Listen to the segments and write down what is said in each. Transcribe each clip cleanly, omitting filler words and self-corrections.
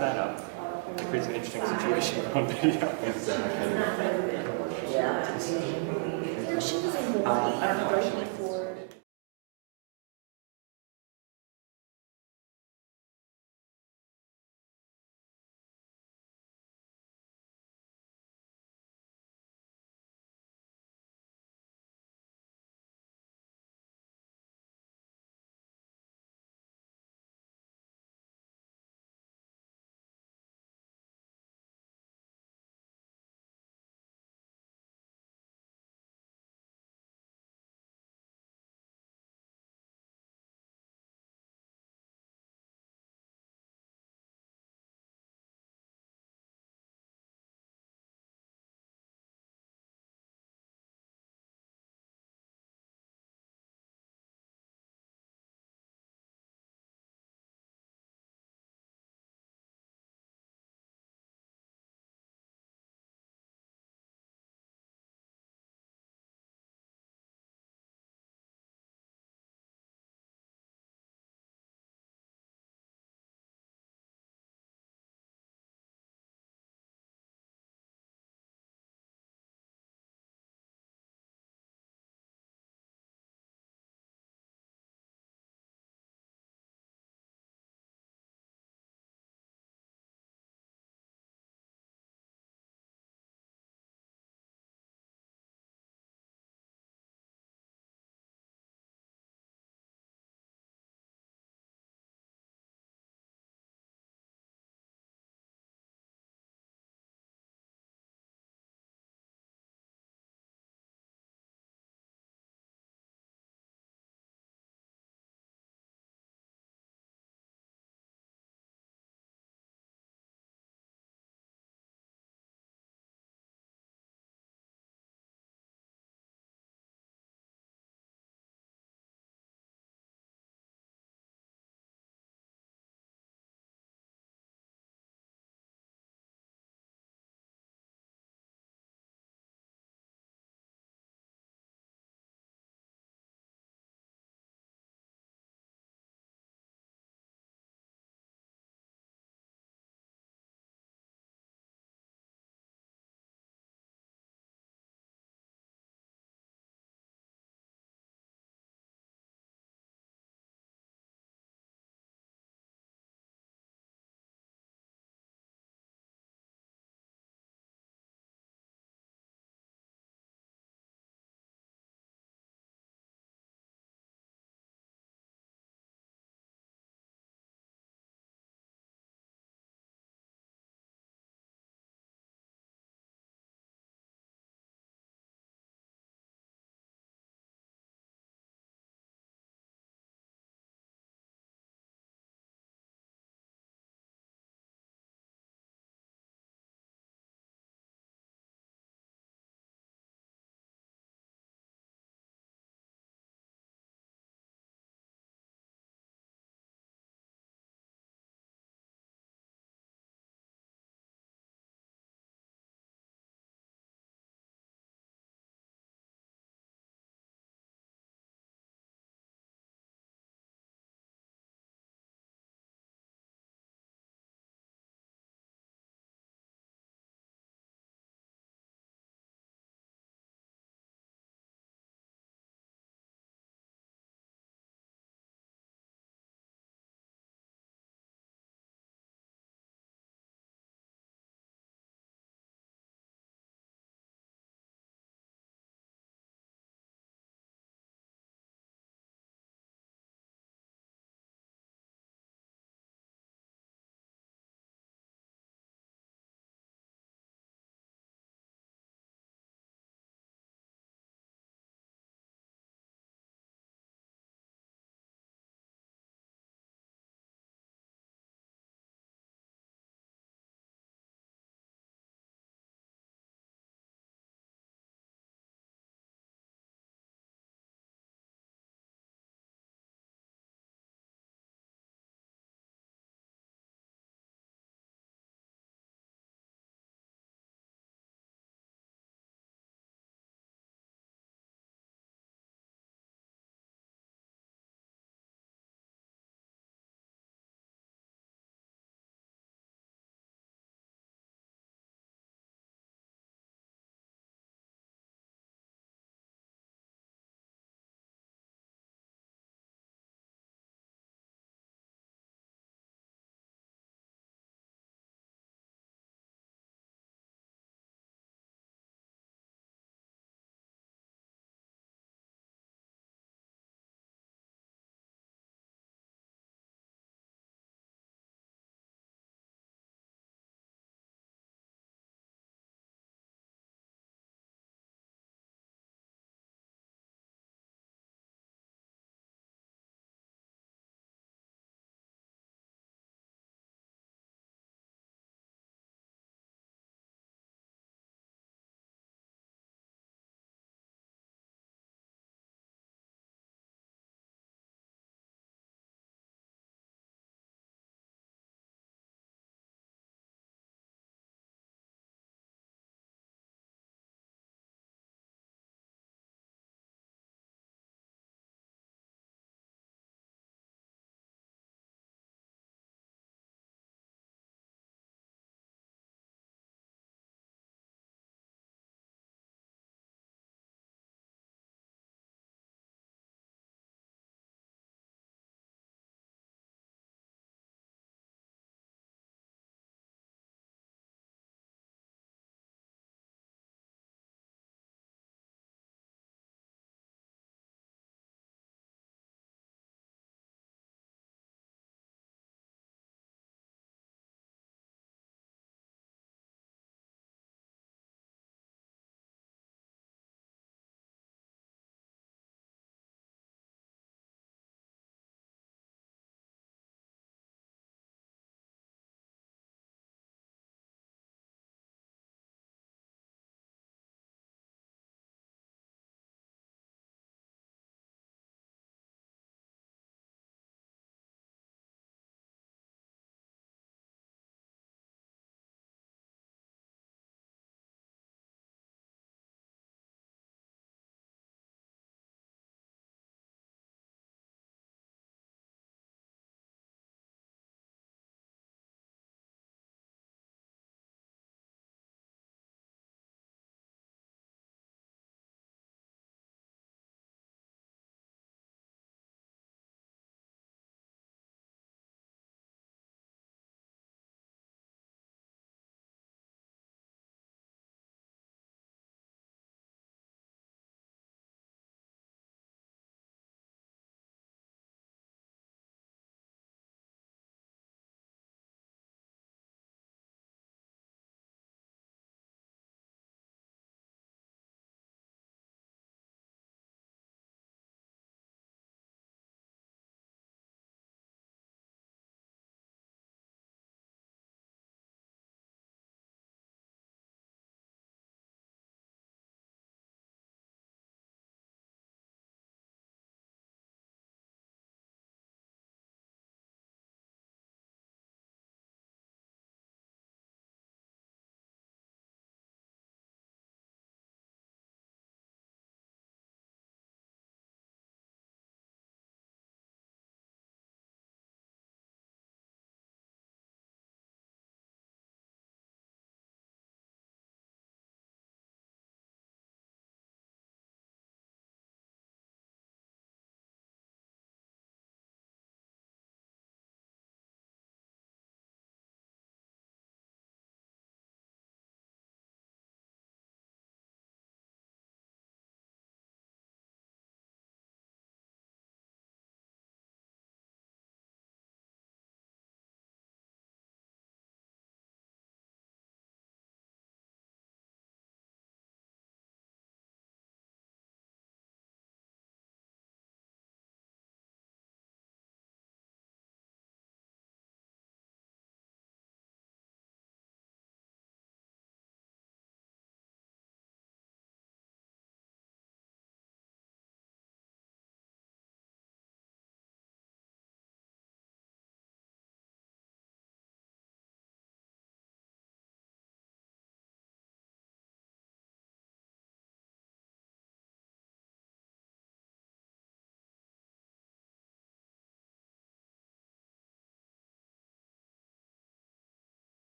mess that up. It creates an interesting situation on video. Exactly. No, she was in Hawaii I don't know, right actually. before.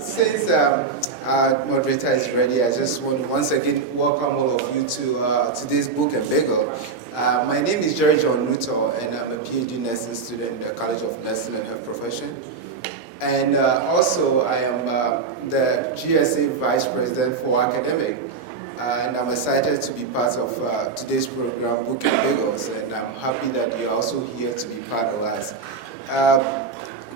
Since our moderator is ready, I just want to once again welcome all of you to today's book and bagel. My name is Jerry John Nuttall, and I'm a PhD nursing student in the College of Nursing and Health Profession. And also, I am the GSA Vice President for Academic. And I'm excited to be part of today's program, Book and Bagels, and I'm happy that you're also here to be part of us.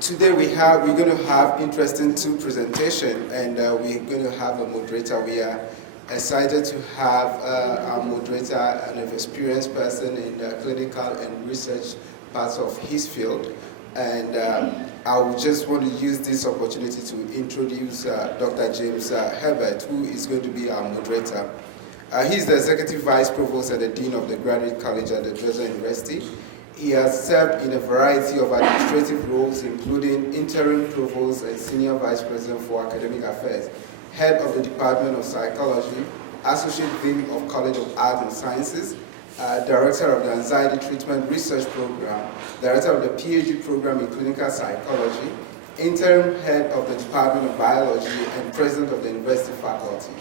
Today we're going to have interesting two presentations, and we're going to have a moderator. We are excited to have our moderator, an experienced person in the clinical and research parts of his field. And I just want to use this opportunity to introduce Dr. James Herbert, who is going to be our moderator. He's the Executive Vice Provost and the Dean of the Graduate College at the Drexel University. He has served in a variety of administrative roles, including Interim Provost and Senior Vice President for Academic Affairs, Head of the Department of Psychology, Associate Dean of College of Arts and Sciences, Director of the Anxiety Treatment Research Program, Director of the PhD Program in Clinical Psychology, Interim Head of the Department of Biology, and President of the University Faculty.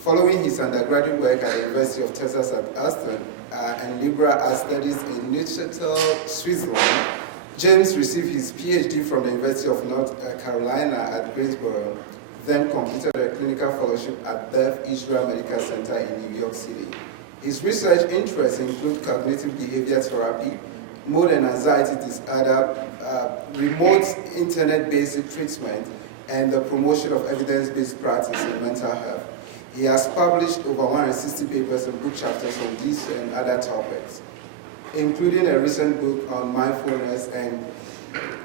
Following his undergraduate work at the University of Texas at Austin and liberal arts studies in Neuchâtel, Switzerland, James received his PhD from the University of North Carolina at Greensboro, then completed a clinical fellowship at Beth Israel Medical Center in New York City. His research interests include cognitive behavior therapy, mood and anxiety disorder, remote internet-based treatment, and the promotion of evidence-based practice in mental health. He has published over 160 papers and book chapters on these and other topics, including a recent book on mindfulness and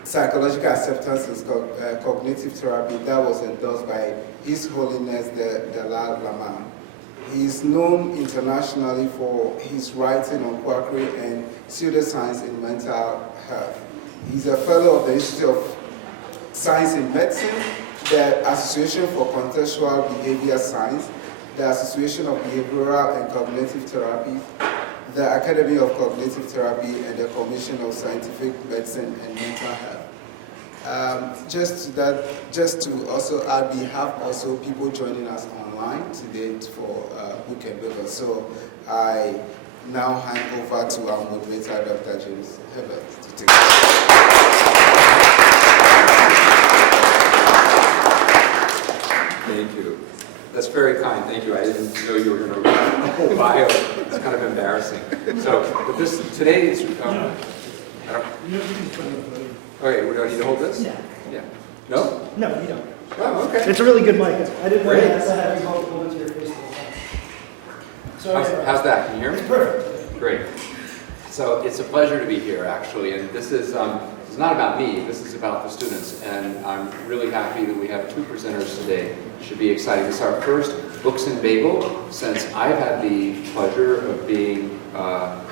psychological acceptance and cognitive therapy that was endorsed by His Holiness the Dalai Lama. He is known internationally for his writing on quackery and pseudoscience in mental health. He's a fellow of the Institute of Science in Medicine, the Association for Contextual Behavior Science, the Association of Behavioral and Cognitive Therapy, the Academy of Cognitive Therapy, and the Commission of Scientific Medicine and Mental Health. Just to also add, we have also people joining us online today for Book and Bagels. So I now hand over to our moderator, Dr. James Herbert, to take it. Thank you. That's very kind. Thank you. I didn't know you were going to read the whole bio. It's kind of embarrassing. So, but today is. I don't. Okay, do I need to hold this? Yeah. Yeah. No? No, you don't. Oh, okay. It's a really good mic. I didn't Great. realize I had you hold it to your face the whole time. How's that? Can you hear me? Perfect. Great. So it's a pleasure to be here, actually, and this is not about me. This is about the students, and I'm really happy that we have two presenters today. It should be exciting. This is our first Books and Bagel since I've had the pleasure of being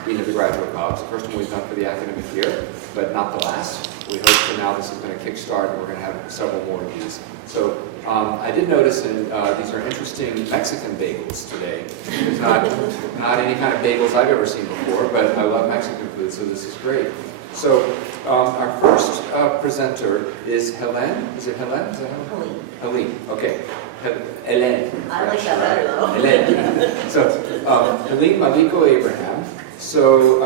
Dean of the Graduate College. The first one we've done for the academic year, but not the last. We hope that now this is going to kickstart, and we're going to have several more of these. So I did notice, and these are interesting Mexican bagels today. It's not any kind of bagels I've ever seen before, but I love Mexican food, so this is great. So our first presenter is Helen. Is it Helen? Is it Helen? Helene. Helene. Okay. Helen. I like that better though. Helen. So Helene Maliko Abraham. So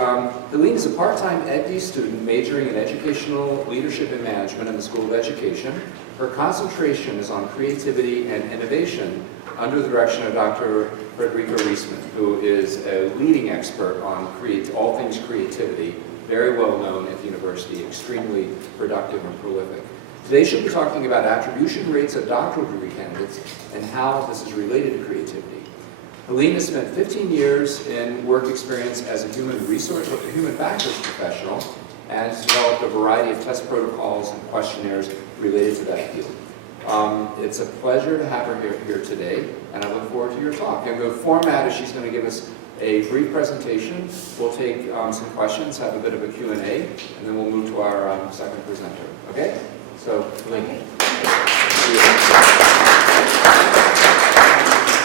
Helene is a part-time EdD student majoring in educational leadership and management in the School of Education. Her concentration is on creativity and innovation under the direction of Dr. Frederica Reisman, who is a leading expert on all things creativity, very well known at the university, extremely productive and prolific. Today she'll be talking about attribution rates of doctoral degree candidates and how this is related to creativity. Helene has spent 15 years in work experience as a human factors professional and has developed a variety of test protocols and questionnaires related to that field. It's a pleasure to have her here today, and I look forward to your talk. And the format is she's going to give us a brief presentation. We'll take some questions, have a bit of a Q&A, and then we'll move to our second presenter. Okay? So, Helene.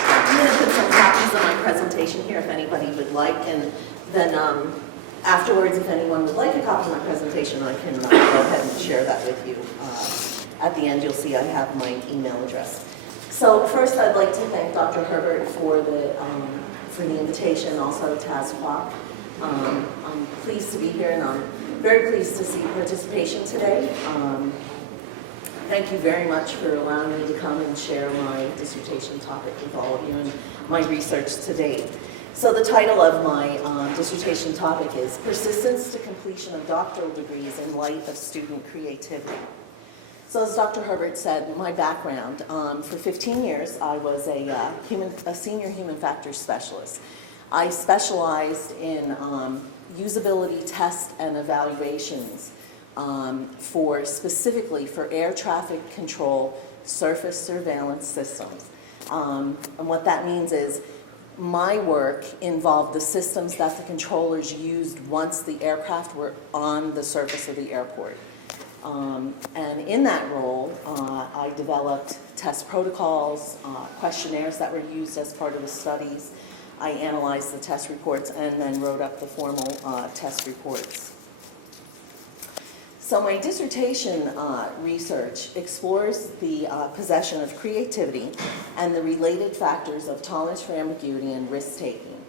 I'm going to put some copies of my presentation here if anybody would like, and then afterwards, if anyone would like a copy of my presentation, I can go ahead and share that with you At the end, you'll see I have my email address. So first, I'd like to thank Dr. Herbert for the invitation, also Taz Kwok. I'm pleased to be here, and I'm very pleased to see participation today. Thank you very much for allowing me to come and share my dissertation topic with all of you and my research to date. So the title of my dissertation topic is Persistence to Completion of Doctoral Degrees in Light of Student Creativity. So as Dr. Herbert said, my background, for 15 years I was a senior human factors specialist. I specialized in usability tests and evaluations specifically for air traffic control surface surveillance systems. And what that means is my work involved the systems that the controllers used once the aircraft were on the surface of the airport. And in that role, I developed test protocols, questionnaires that were used as part of the studies. I analyzed the test reports and then wrote up the formal test reports. So my dissertation research explores the possession of creativity and the related factors of tolerance for ambiguity and risk-taking.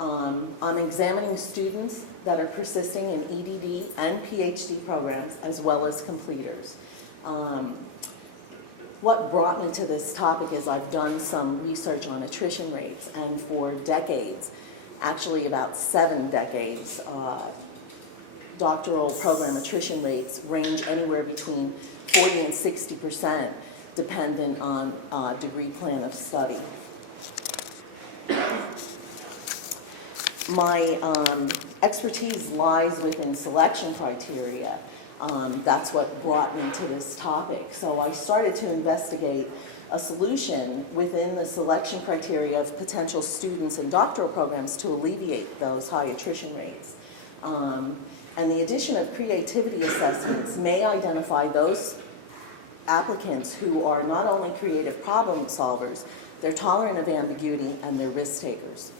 I'm examining students that are persisting in EDD and PhD programs, as well as completers. What brought me to this topic is I've done some research on attrition rates, and for decades, actually about 7 decades, doctoral program attrition rates range anywhere between 40 and 60%, dependent on degree plan of study. My expertise lies within selection criteria. That's what brought me to this topic. So I started to investigate a solution within the selection criteria of potential students in doctoral programs to alleviate those high attrition rates. And the addition of creativity assessments may identify those applicants who are not only creative problem solvers, they're tolerant of ambiguity, and they're risk takers.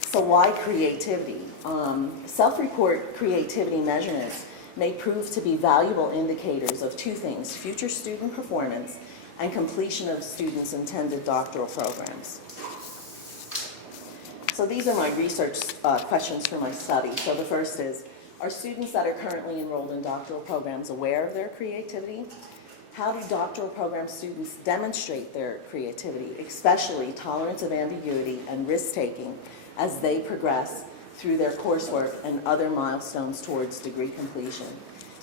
So why creativity? Self-report creativity measurements may prove to be valuable indicators of 2 things: future student performance and completion of students' intended doctoral programs. So these are my research questions for my study. So the first is, are students that are currently enrolled in doctoral programs aware of their creativity? How do doctoral program students demonstrate their creativity, especially tolerance of ambiguity and risk-taking, as they progress through their coursework and other milestones towards degree completion?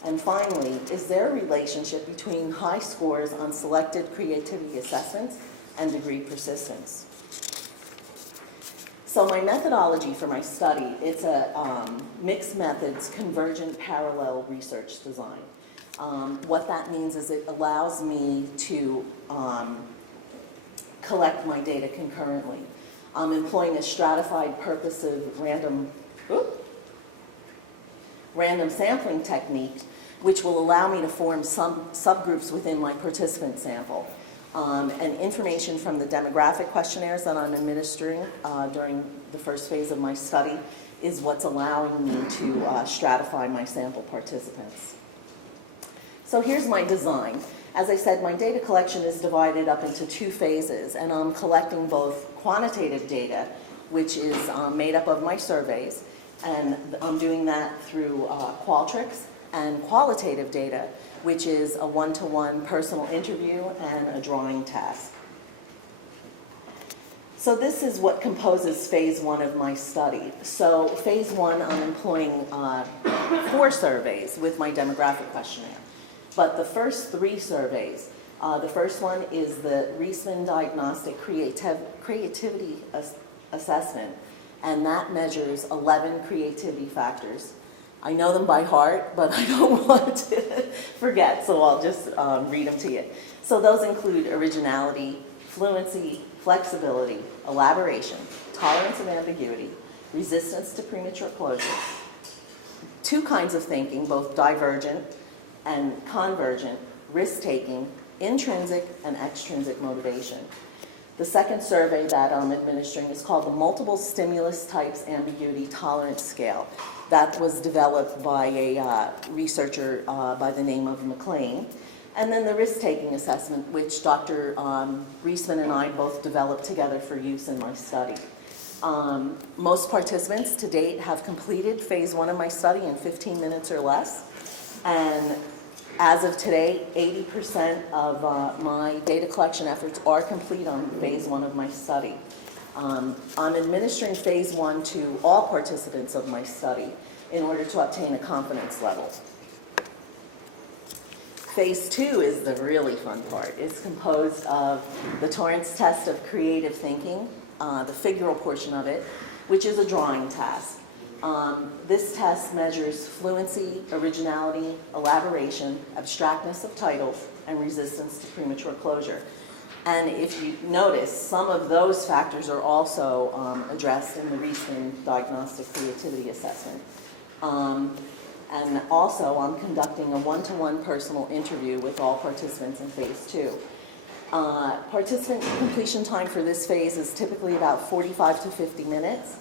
And finally, is there a relationship between high scores on selected creativity assessments and degree persistence? So my methodology for my study, it's a mixed methods, convergent parallel research design. What that means is it allows me to collect my data concurrently. I'm employing a stratified purposive random sampling technique, which will allow me to form some subgroups within my participant sample. And information from the demographic questionnaires that I'm administering during the first phase of my study is what's allowing me to stratify my sample participants. So here's my design. As I said, my data collection is divided up into 2 phases, and I'm collecting both quantitative data, which is made up of my surveys, and I'm doing that through Qualtrics, and qualitative data, which is a one-to-one personal interview and a drawing task. So this is what composes phase 1 of my study. So phase 1, I'm employing 4 surveys with my demographic questionnaire. But the first 3 surveys, the first one is the Reisman Diagnostic Creativity Assessment, and that measures 11 creativity factors. I know them by heart, but I don't want to forget, so I'll just read them to you. So those include originality, fluency, flexibility, elaboration, tolerance of ambiguity, resistance to premature closure. 2 kinds of thinking, both divergent and convergent, risk-taking, intrinsic and extrinsic motivation. The second survey that I'm administering is called the Multiple Stimulus Types Ambiguity Tolerance Scale. That was developed by a researcher by the name of McLean. And then the risk-taking assessment, which Dr. Reisman and I both developed together for use in my study. Most participants to date have completed phase 1 of my study in 15 minutes or less. And as of today, 80% of my data collection efforts are complete on phase 1 of my study. I'm administering phase 1 to all participants of my study in order to obtain a confidence level. Phase 2 is the really fun part. It's composed of the Torrance test of creative thinking, the figural portion of it, which is a drawing task. This test measures fluency, originality, elaboration, abstractness of titles, and resistance to premature closure. And if you notice, some of those factors are also addressed in the recent diagnostic creativity assessment. And also, I'm conducting a one-to-one personal interview with all participants in phase 2. Participant completion time for this phase is typically about 45 to 50 minutes.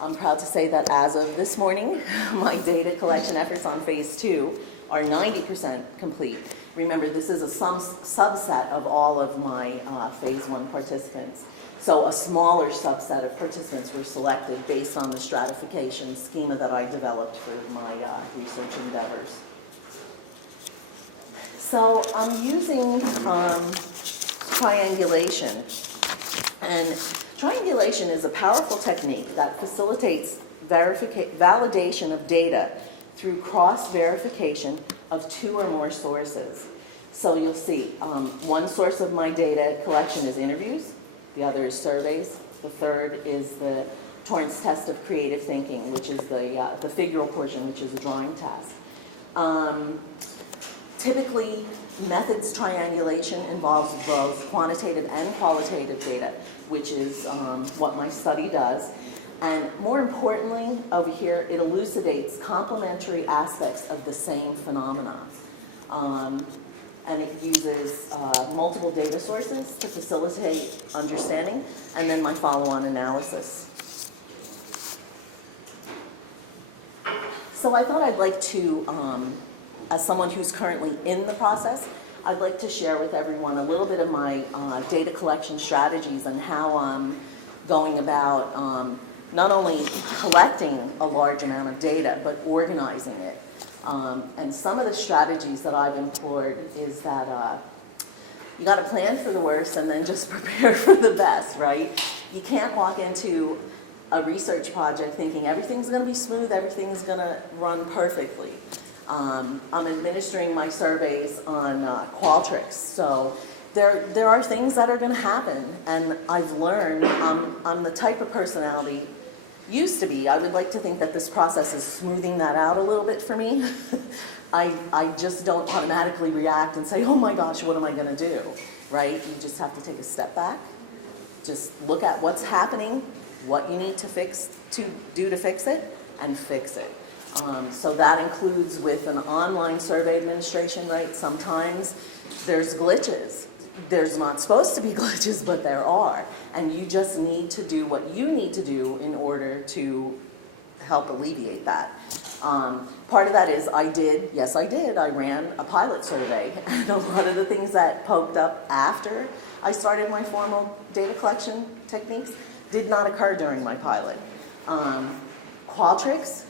I'm proud to say that as of this morning, my data collection efforts on phase 2 are 90% complete. Remember, this is a subset of all of my phase 1 participants. So a smaller subset of participants were selected based on the stratification schema that I developed for my research endeavors. So I'm using triangulation. And triangulation is a powerful technique that facilitates validation of data through cross-verification of 2 or more sources. So you'll see, one source of my data collection is interviews, the other is surveys, the third is the Torrance test of creative thinking, which is the figural portion, which is a drawing task. Typically, methods triangulation involves both quantitative and qualitative data, which is what my study does. And more importantly, over here, it elucidates complementary aspects of the same phenomena. And it uses multiple data sources to facilitate understanding, and then my follow-on analysis. So I thought I'd like to, as someone who's currently in the process, I'd like to share with everyone a little bit of my data collection strategies and how I'm going about not only collecting a large amount of data, but organizing it. And some of the strategies that I've employed is that you got to plan for the worst and then just prepare for the best, right? You can't walk into a research project thinking everything's going to be smooth, everything's going to run perfectly. I'm administering my surveys on Qualtrics, so there are things that are going to happen, and I've learned I'm the type of personality. Used to be, I would like to think that this process is smoothing that out a little bit for me. I just don't automatically react and say, oh my gosh, what am I going to do, right? You just have to take a step back, just look at what's happening, what you need to do to fix it, and fix it. So that includes with an online survey administration, right? Sometimes there's glitches. There's not supposed to be glitches, but there are. And you just need to do what you need to do in order to help alleviate that. Part of that is I ran a pilot survey. And a lot of the things that poked up after I started my formal data collection techniques did not occur during my pilot. Qualtrics,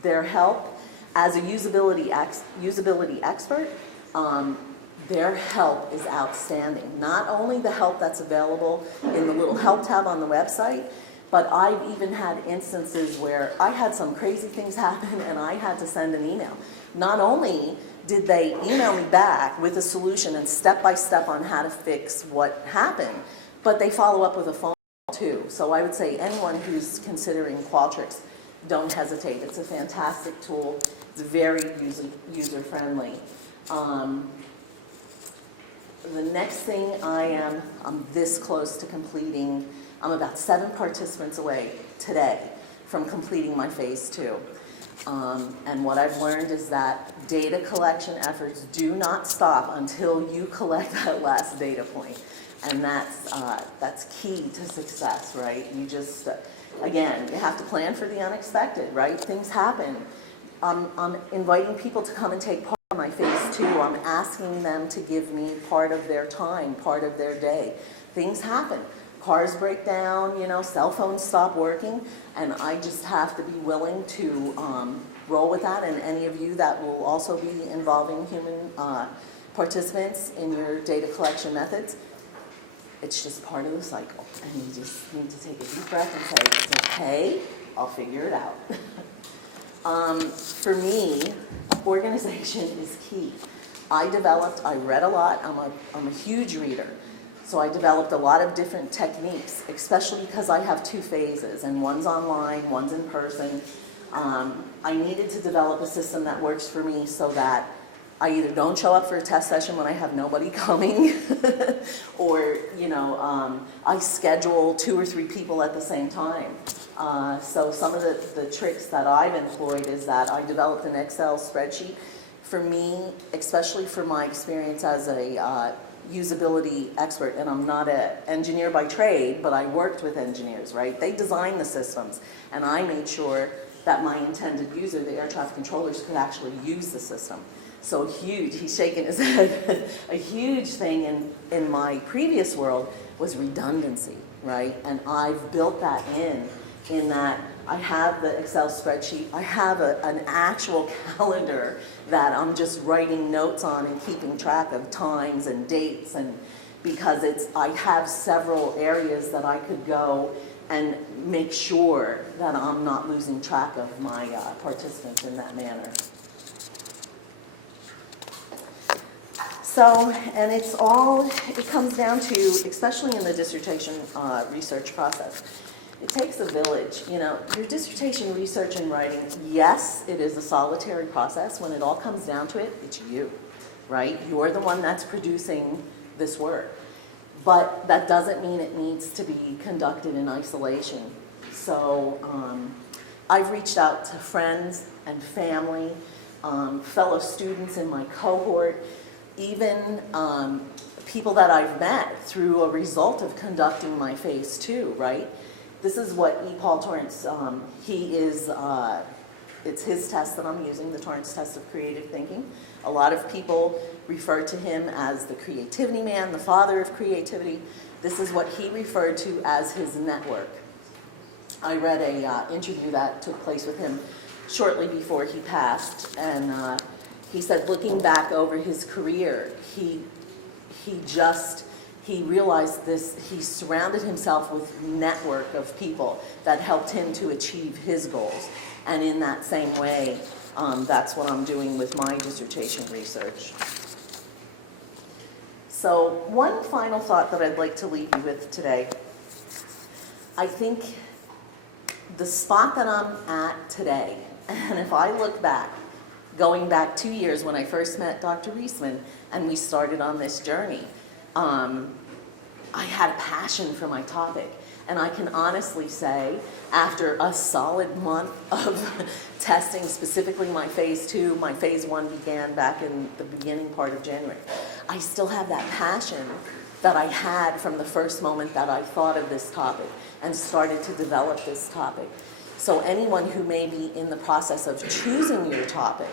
their help as a usability expert, their help is outstanding. Not only the help that's available in the little help tab on the website, but I've even had instances where I had some crazy things happen and I had to send an email. Not only did they email me back with a solution and step-by-step on how to fix what happened, but they follow up with a phone call too. So I would say anyone who's considering Qualtrics, don't hesitate. It's a fantastic tool. It's very user-friendly. The next thing I'm this close to completing, I'm about 7 participants away today from completing my phase 2. And what I've learned is that data collection efforts do not stop until you collect that last data point. And that's key to success, right? You just, again, you have to plan for the unexpected, right? Things happen. I'm inviting people to come and take part in my phase 2. I'm asking them to give me part of their time, part of their day. Things happen. Cars break down, you know, cell phones stop working, and I just have to be willing to roll with that. And any of you that will also be involving human participants in your data collection methods, it's just part of the cycle. And you just need to take a deep breath and say, it's okay, I'll figure it out. For me, organization is key. I read a lot, I'm a huge reader. So I developed a lot of different techniques, especially because I have 2 phases, and one's online, one's in person. I needed to develop a system that works for me so that I either don't show up for a test session when I have nobody coming, or, you know, I schedule 2 or 3 people at the same time. So some of the tricks that I've employed is that I developed an Excel spreadsheet. For me, especially for my experience as a usability expert, and I'm not an engineer by trade, but I worked with engineers, right? They designed the systems, and I made sure that my intended user, the air traffic controllers, could actually use the system. So huge, he's shaking his head, a huge thing in my previous world was redundancy, right? And I've built that in that I have the Excel spreadsheet, I have an actual calendar that I'm just writing notes on and keeping track of times and dates, and because I have several areas that I could go and make sure that I'm not losing track of my participants in that manner. So, and it comes down to, especially in the dissertation research process, it takes a village. You know, your dissertation research and writing, yes, it is a solitary process. When it all comes down to it, it's you, right? You're the one that's producing this work. But that doesn't mean it needs to be conducted in isolation. So I've reached out to friends and family, fellow students in my cohort, even people that I've met through a result of conducting my phase 2, right? This is what E. Paul Torrance, it's his test that I'm using, the Torrance test of creative thinking. A lot of people refer to him as the creativity man, the father of creativity. This is what he referred to as his network. I read a interview that took place with him shortly before he passed, and he said looking back over his career, he realized this, he surrounded himself with a network of people that helped him to achieve his goals. And in that same way, that's what I'm doing with my dissertation research. So one final thought that I'd like to leave you with today. I think the spot that I'm at today, and if I look back, going back 2 years when I first met Dr. Reisman and we started on this journey, I had a passion for my topic. And I can honestly say, after a solid month of testing, specifically my phase 2, my phase 1 began back in the beginning part of January, I still have that passion that I had from the first moment that I thought of this topic and started to develop this topic. So anyone who may be in the process of choosing your topic,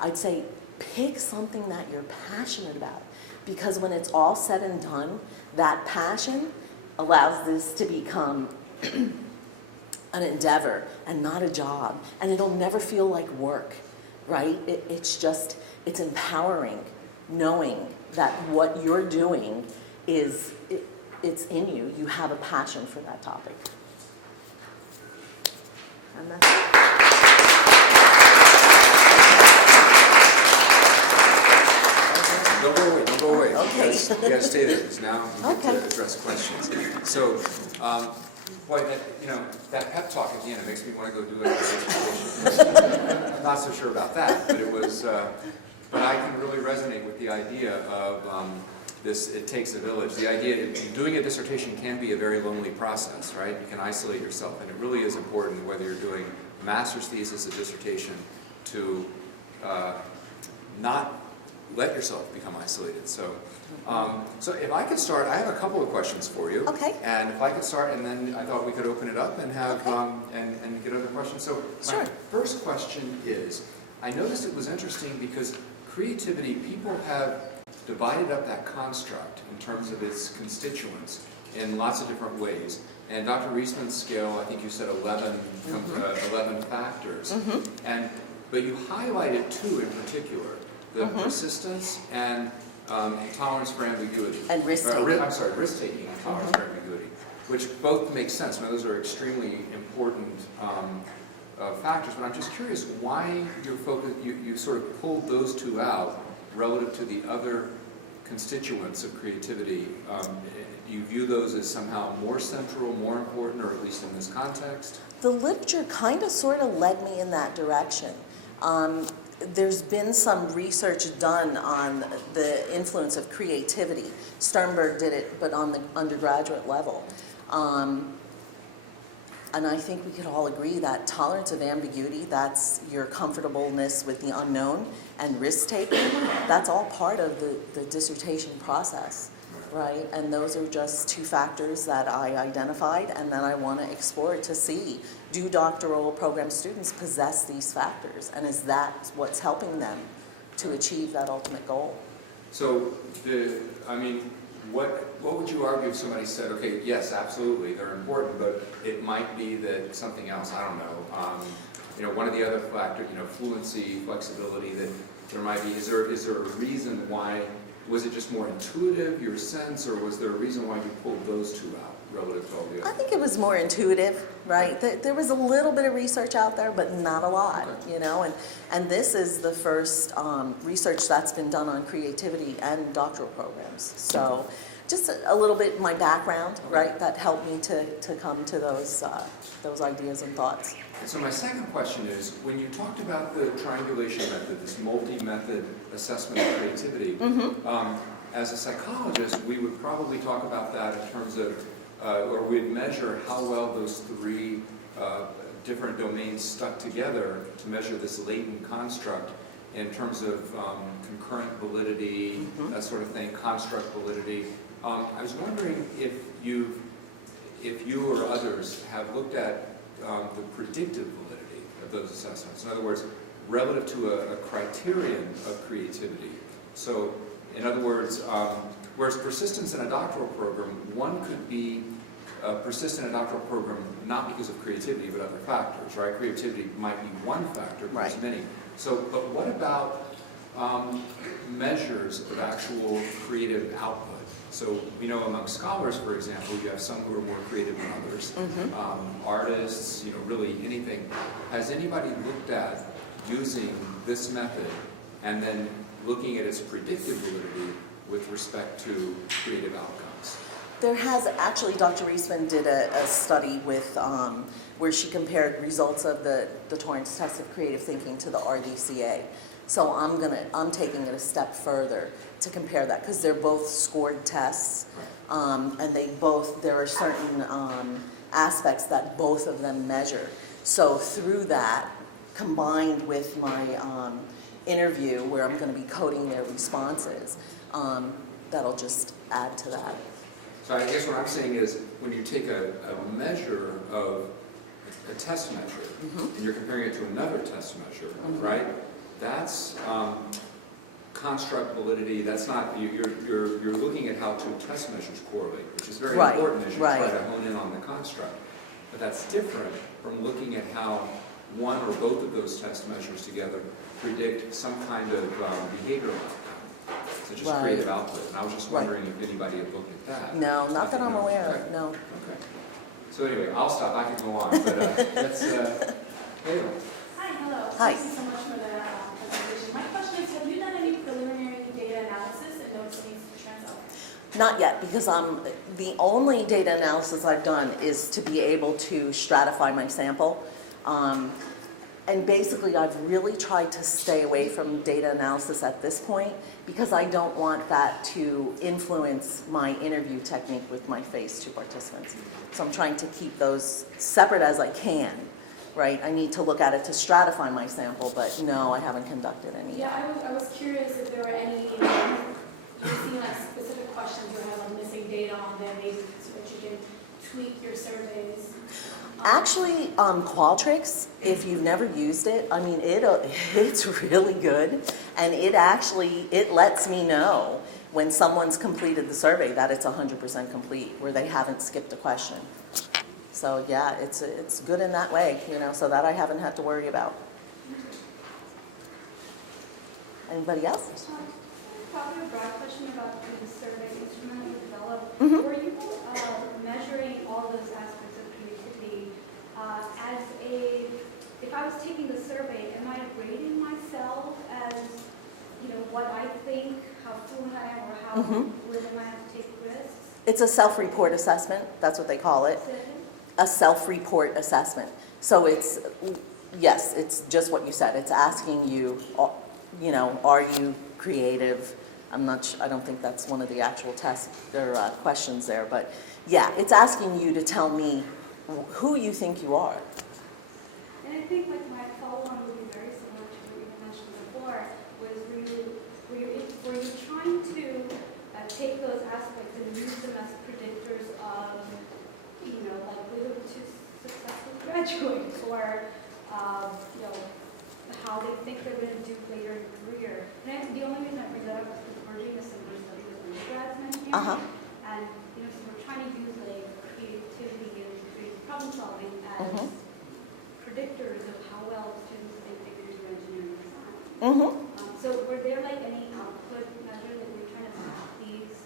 I'd say pick something that you're passionate about. Because when it's all said and done, that passion allows this to become an endeavor and not a job. And it'll never feel like work, right? It's empowering, knowing that what you're doing it's in you. You have a passion for that topic. And that's it. Don't go away. Okay. You gotta stay there, because now we get Okay. to address questions. So, that pep talk at the end, it makes me want to go do it. I'm not so sure about that, but it was, but I can really resonate with the idea of this, it takes a village. The idea, doing a dissertation can be a very lonely process, right? You can isolate yourself, and it really is important whether you're doing a master's thesis, a dissertation, to not let yourself become isolated. So, so if I could start, I have a couple of questions for you. Okay. And if I could start, and then I thought we could open it up and have and get other questions. So Sure. my first question is, I noticed it was interesting because creativity, people have divided up that construct in terms of its constituents in lots of different ways. And Dr. Reisman's scale, I think you said 11 factors. But you highlighted two in particular, the persistence and tolerance for ambiguity. And risk-taking. I'm sorry, risk-taking and tolerance for ambiguity, which both make sense. Now, those are extremely important factors, but I'm just curious why you sort of pulled those two out relative to the other constituents of creativity. Do you view those as somehow more central, more important, or at least in this context? The literature kind of sort of led me in that direction. There's been some research done on the influence of creativity. Sternberg did it, but on the undergraduate level. And I think we could all agree that tolerance of ambiguity, that's your comfortableness with the unknown, and risk-taking, that's all part of the dissertation process, right? And those are just two factors that I identified, and then I want to explore to see, do doctoral program students possess these factors, and is that what's helping them to achieve that ultimate goal? So, what would you argue if somebody said, okay, yes, absolutely, they're important, but it might be that something else, I don't know, one of the other factors, fluency, flexibility, that there might be, is there a reason why, was it just more intuitive, your sense, or was there a reason why you pulled those two out relative to all the I others? think it was more intuitive, right? There was a little bit of research out there, but not a lot, Okay. And this is the first research that's been done on creativity and doctoral programs. So just a little bit my background, Okay. right, that helped me to come to those ideas and thoughts. And so my second question is, when you talked about the triangulation method, this multi-method assessment of creativity, as a psychologist, we would probably talk about that in terms of, or we'd measure how well those three different domains stuck together to measure this latent construct in terms of concurrent validity, that sort of thing, construct validity. I was wondering if you or others have looked at the predictive validity of those assessments. In other words, relative to a criterion of creativity. So, in other words, whereas persistence in a doctoral program, one could be persistent in a doctoral program not because of creativity, but other factors, right? Creativity might be one factor, but there's many. So, but what about measures of actual creative output? So we know among scholars, for example, you have some who are more creative than others. Artists, really anything. Has anybody looked at using this method and then looking at its predictive validity with respect to creative outcomes? There has actually, Dr. Reisman did a study with where she compared results of the Torrance test of creative thinking to the RDCA. So I'm taking it a step further to compare that because they're both scored tests, and there are certain aspects that both of them measure. So through that, combined with my interview where I'm going to be coding their responses, that'll just add to that. So I guess what I'm saying is when you take a measure of a test measure and you're comparing it to another test measure, right? That's construct validity. That's not you're looking at how two test measures correlate, which is very important as you try to hone in on the construct. But that's different from looking at how one or both of those test measures together predict some kind of behavioral outcome, such as creative output. And I was just wondering if anybody had looked at that. No, not that I'm aware Okay. of. No. Okay. So anyway, I'll stop. I can go on, but that's Bagels. Hi, hello. Hi. Thank you so much for the presentation. My question is, have you done any preliminary data analysis and noticed any trends out there? Not yet, because the only data analysis I've done is to be able to stratify my sample. And basically, I've really tried to stay away from data analysis at this point because I don't want that to influence my interview technique with my phase 2 participants. So I'm trying to keep those separate as I can right? I need to look at it to stratify my sample, but no, I haven't conducted any yet. Yeah, I was curious if there were any, you've seen like specific questions or have like missing data on them, maybe so that you can tweak your surveys. Actually, Qualtrics, if you've never used it, I mean, it's really good, and it lets me know when someone's completed the survey that it's 100% complete, where they haven't skipped a question. So yeah, it's good in that way, so that I haven't had to worry about. Anybody else? Probably a broad question about the survey instrument you developed. Mhm. Were you measuring all those aspects of creativity if I was taking the survey, am I rating myself as, what I think, how fluent I am, or how willing I am to take risks? It's a self-report assessment, that's what they call it. A self-report assessment. So yes, it's just what you said. It's asking you, are you creative? I don't think that's one of the actual tests or questions there, but yeah, it's asking you to tell me who you think you are. And I think my follow-on would be very similar to what you mentioned before, was were you trying to take those aspects and use them as predictors of, likelihood to successfully graduate, or, how they think they're going to do later in career. And the only reason I bring that up is because we're doing a similar study with undergrads in engineering, and so we're trying to use creativity and creative problem solving as predictors of how well students think they can do engineering design. So were there any output measure that we're trying to map these?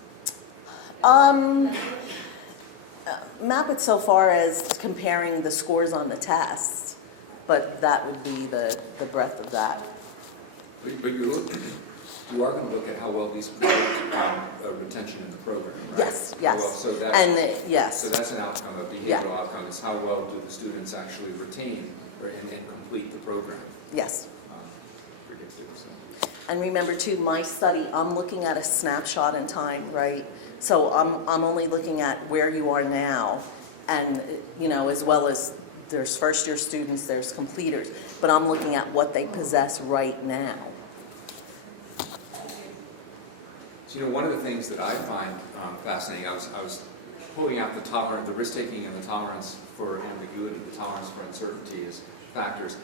Map it so far as comparing the scores on the tests, but that would be the breadth of that. But you are going to look at how well these predict retention in the program, right? Yes, yes. Well, so yes. So that's an outcome, a behavioral outcome, is how well do the students actually retain and complete the program. Yes. Predictive, so. And remember too, my study, I'm looking at a snapshot in time, right? So I'm only looking at where you are now, and as well as there's first year students, there's completers, but I'm looking at what they possess right now. So one of the things that I find fascinating, I was pulling out the risk-taking and the tolerance for ambiguity, the tolerance for uncertainty as factors.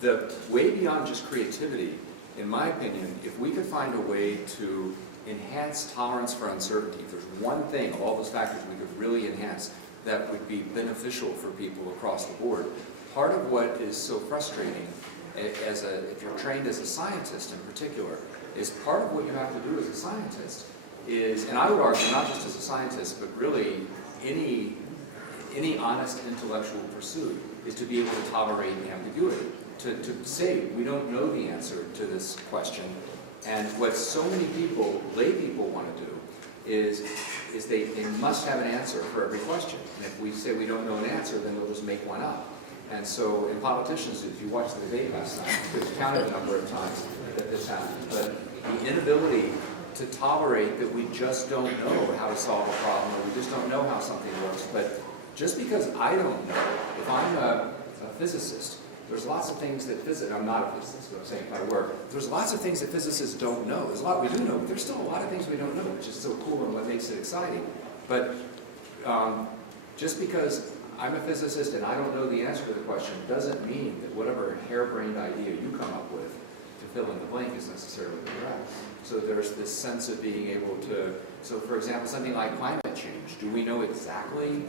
The way beyond just creativity, in my opinion, if we could find a way to enhance tolerance for uncertainty, if there's one thing of all those factors we could really enhance that would be beneficial for people across the board. Part of what is so frustrating, if you're trained as a scientist in particular, is part of what you have to do as a scientist is, and I would argue not just as a scientist, but really any honest intellectual pursuit, is to be able to tolerate ambiguity, to say we don't know the answer to this question. And what so many people, lay people, want to do is they must have an answer for every question. And if we say we don't know an answer, then we'll just make one up. And so, in politicians, if you watched the debate last night, you could count the number of times that this happened. But the inability to tolerate that we just don't know how to solve a problem, or we just don't know how something works. But just because I don't know, if I'm a physicist, there's lots of things that I'm not a physicist, but I'm saying if I were, there's lots of things that physicists don't know. There's a lot we do know, but there's still a lot of things we don't know, which is so cool and what makes it exciting. But just because I'm a physicist and I don't know the answer to the question doesn't mean that whatever harebrained idea you come up with to fill in the blank is necessarily correct. So there's this sense of being able to, so for example, something like climate change. Do we know exactly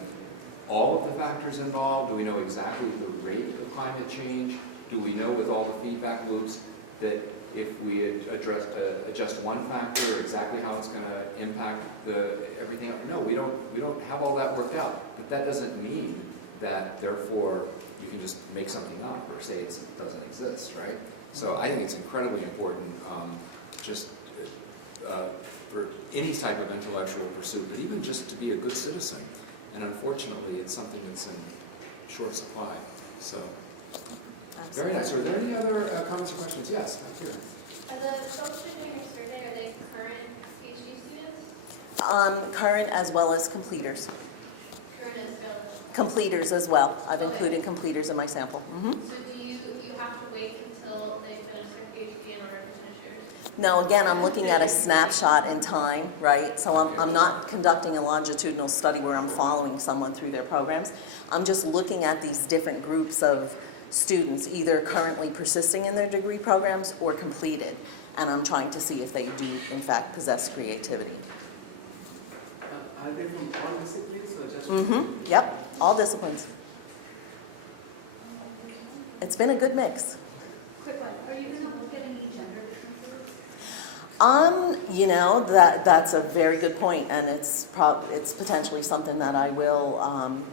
all of the factors involved? Do we know exactly the rate of climate change? Do we know with all the feedback loops that if we adjust one factor, exactly how it's going to impact everything? No, we don't have all that worked out. But that doesn't mean that, therefore, you can just make something up or say it doesn't exist, right? So I think it's incredibly important for any type of intellectual pursuit, but even just to be a good citizen. And unfortunately, it's something that's in short supply. So, very nice. Are there any other comments or questions? Yes, back here. Are the folks who are doing your survey, are they current PhD students? Current as well as completers. Current as well. Completers as well. I've included completers in my sample. So do you have to wait until they finish their PhD in order to finish yours? No, again, I'm looking at a snapshot in time, right? So I'm not conducting a longitudinal study where I'm following someone through their programs. I'm just looking at these different groups of students, either currently persisting in their degree programs or completed. And I'm trying to see if they do, in fact, possess creativity. Are they from all disciplines or just? Mm-hmm. Yep, all disciplines. It's been a good mix. Quick one, are you going to look at any gender differences? You know, that's a very good point, and it's potentially something that I will, I'm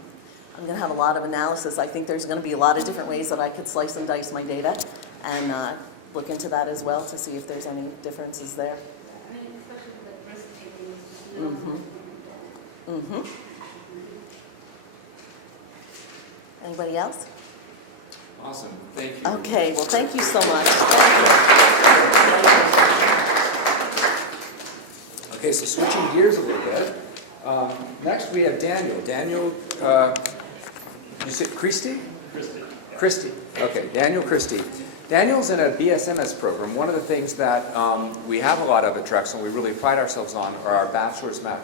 going to have a lot of analysis. I think there's going to be a lot of different ways that I could slice and dice my data, and look into that as well to see if there's any differences there. I mean, especially with like risk taking. Mm-hmm. Anybody else? Awesome, thank you. Okay, well, thank you so much. Okay, so switching gears a little bit. Next we have Daniel. Daniel, you said Christie? Christie. Okay, Daniel Christie. Daniel's in a BSMS program. One of the things that we have a lot of at Drexel, and we really pride ourselves on, are our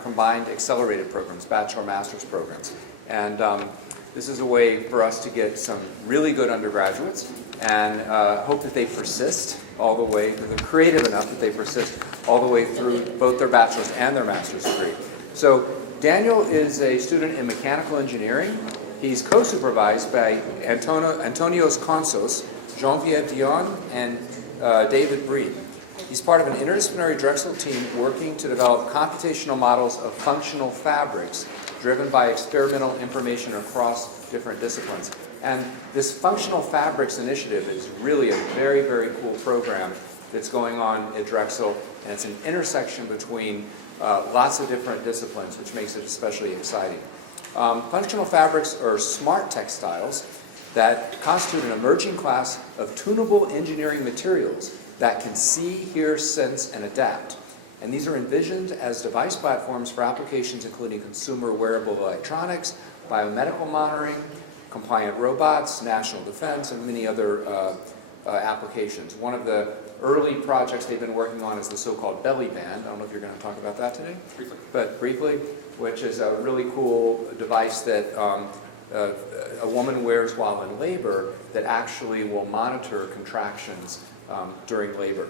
combined accelerated programs, bachelor-master's programs. And this is a way for us to get some really good undergraduates and hope that they persist all the way, they're creative enough that they persist all the way through both their bachelor's and their master's degree. So Daniel is a student in mechanical engineering. He's co-supervised by Antonios Consos, Jean-Pierre Dion, and David Breed. He's part of an interdisciplinary Drexel team working to develop computational models of functional fabrics driven by experimental information across different disciplines. And this Functional Fabrics Initiative is really a very, very cool program that's going on at Drexel, and it's an intersection between lots of different disciplines, which makes it especially exciting. Functional fabrics are smart textiles that constitute an emerging class of tunable engineering materials that can see, hear, sense, and adapt. And these are envisioned as device platforms for applications including consumer wearable electronics, biomedical monitoring, compliant robots, national defense, and many other applications. One of the early projects they've been working on is the so-called belly band. I don't know if you're going to talk about that today, briefly, which is a really cool device that a woman wears while in labor that actually will monitor contractions during labor,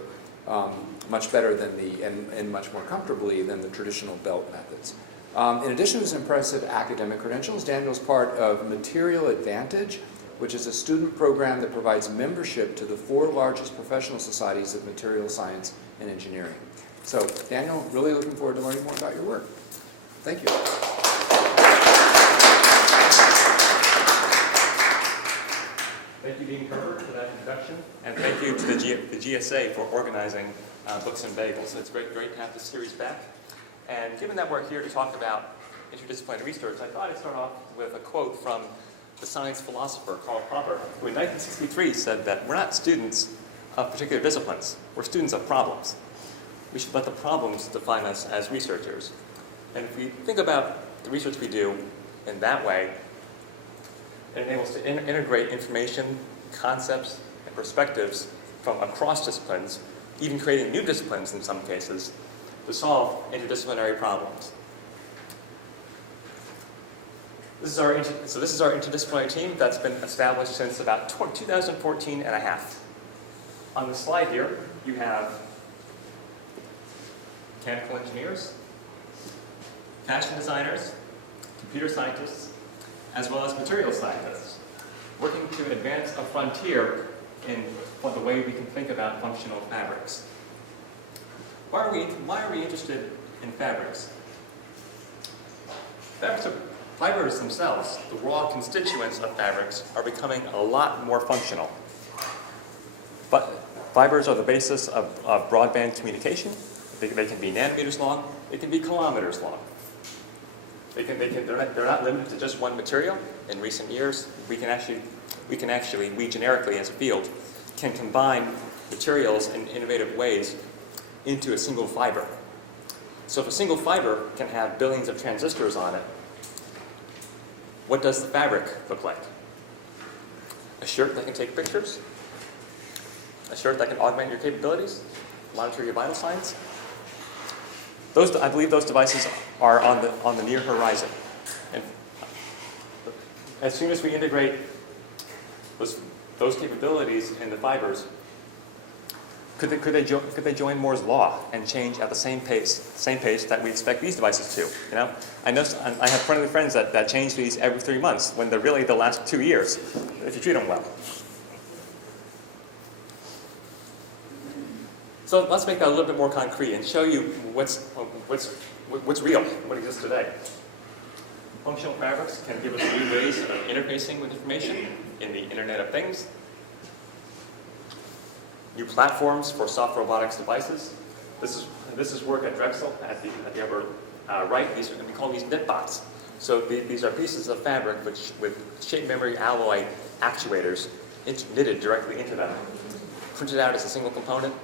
much better than and much more comfortably than the traditional belt methods. In addition to his impressive academic credentials, Daniel's part of Material Advantage, which is a student program that provides membership to the 4 largest professional societies of material science and engineering. So, Daniel, really looking forward to learning more about your work. Thank you. Thank you, Dean Herbert, for that introduction, and thank you to the GSA for organizing Books and Bagels. It's great to have this series back. And given that we're here to talk about interdisciplinary research, I thought I'd start off with a quote from the science philosopher Karl Popper, who in 1963 said that we're not students of particular disciplines, we're students of problems. We should let the problems define us as researchers. And if we think about the research we do in that way, it enables us to integrate information, concepts, and perspectives from across disciplines, even creating new disciplines in some cases, to solve interdisciplinary problems. This is our interdisciplinary team that's been established since about 2014 and a half. On the slide here, you have mechanical engineers, fashion designers, computer scientists, as well as material scientists, working to advance a frontier in the way we can think about functional fabrics. Why are we interested in fabrics? Fibers themselves, the raw constituents of fabrics, are becoming a lot more functional. But fibers are the basis of broadband communication. They can be nanometers long, they can be kilometers long. They're not limited to just one material. In recent years, we generically as a field can combine materials in innovative ways into a single fiber. So if a single fiber can have billions of transistors on it, what does the fabric look like? A shirt that can take pictures? A shirt that can augment your capabilities? Monitor your vital signs? I believe those devices are on the near horizon. And as soon as we integrate those capabilities in the fibers, could they join Moore's law and change at the same pace that we expect these devices to? You know, I have friends that change these every 3 months when they're really the last 2 years, if you treat them well. So let's make that a little bit more concrete and show you what's real, what exists today. Functional fabrics can give us new ways of interfacing with information in the Internet of Things. New platforms for soft robotics devices. This is work at Drexel at the upper right. We call these knitbots. So these are pieces of fabric with shape memory alloy actuators knitted directly into them, printed out as a single component,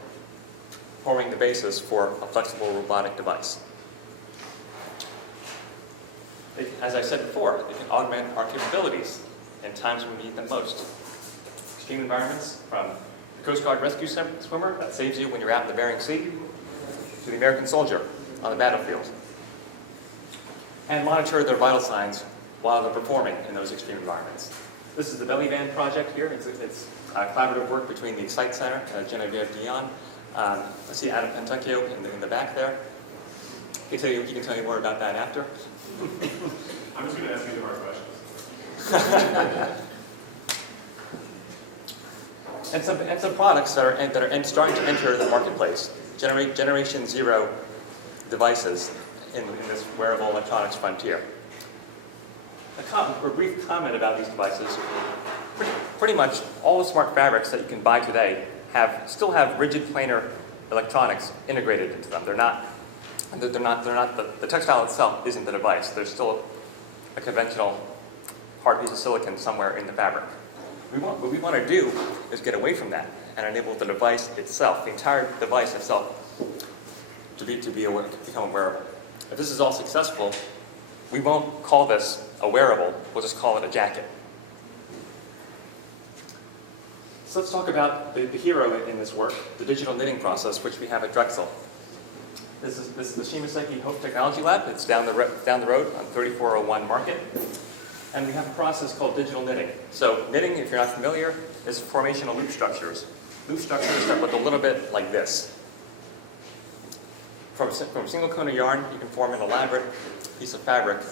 forming the basis for a flexible robotic device. As I said before, it can augment our capabilities in times when we need them most. Extreme environments, from the Coast Guard rescue swimmer that saves you when you're out in the Bering Sea, to the American soldier on the battlefield. And monitor their vital signs while they're performing in those extreme environments. This is the Belly Band project here. It's collaborative work between the Excite Center, Genevieve Dion. I see Adam Pentucchio in the back there. He can tell you more about that after. I'm just going to ask you the hard questions. and some products that are starting to enter the marketplace. Generation 0 devices in this wearable electronics frontier. A brief comment about these devices. Pretty much all the smart fabrics that you can buy today still have rigid planar electronics integrated into them. The textile itself isn't the device. There's still a conventional hard piece of silicon somewhere in the fabric. What we want to do is get away from that and enable the device itself, the entire device itself, to become a wearable. If this is all successful, we won't call this a wearable, we'll just call it a jacket. So let's talk about the hero in this work, the digital knitting process, which we have at Drexel. This is the Shimaseki Hope Technology Lab. It's down the road on 3401 Market. And we have a process called digital knitting. So knitting, if you're not familiar, is formation of loop structures. Loop structures start look a little bit like this. From a single cone of yarn, you can form an elaborate piece of fabric,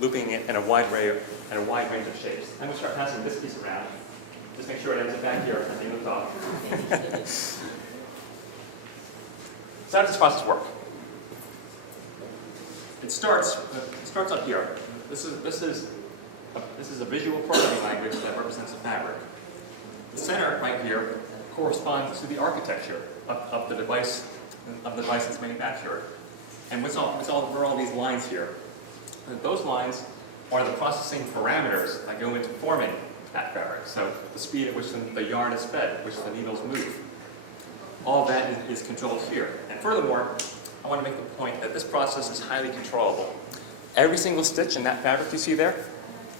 looping it in a wide range of shapes. I'm going to start passing this piece around. Just make sure it ends up back here at the end of the talk. So how does this process work? It starts up here. This is a visual programming language that represents a fabric. The center right here corresponds to the architecture of the device that's manufactured. And where are all these lines here? And those lines are the processing parameters that go into forming that fabric. So the speed at which the yarn is fed, which the needles move. All of that is controlled here. And furthermore, I want to make the point that this process is highly controllable. Every single stitch in that fabric you see there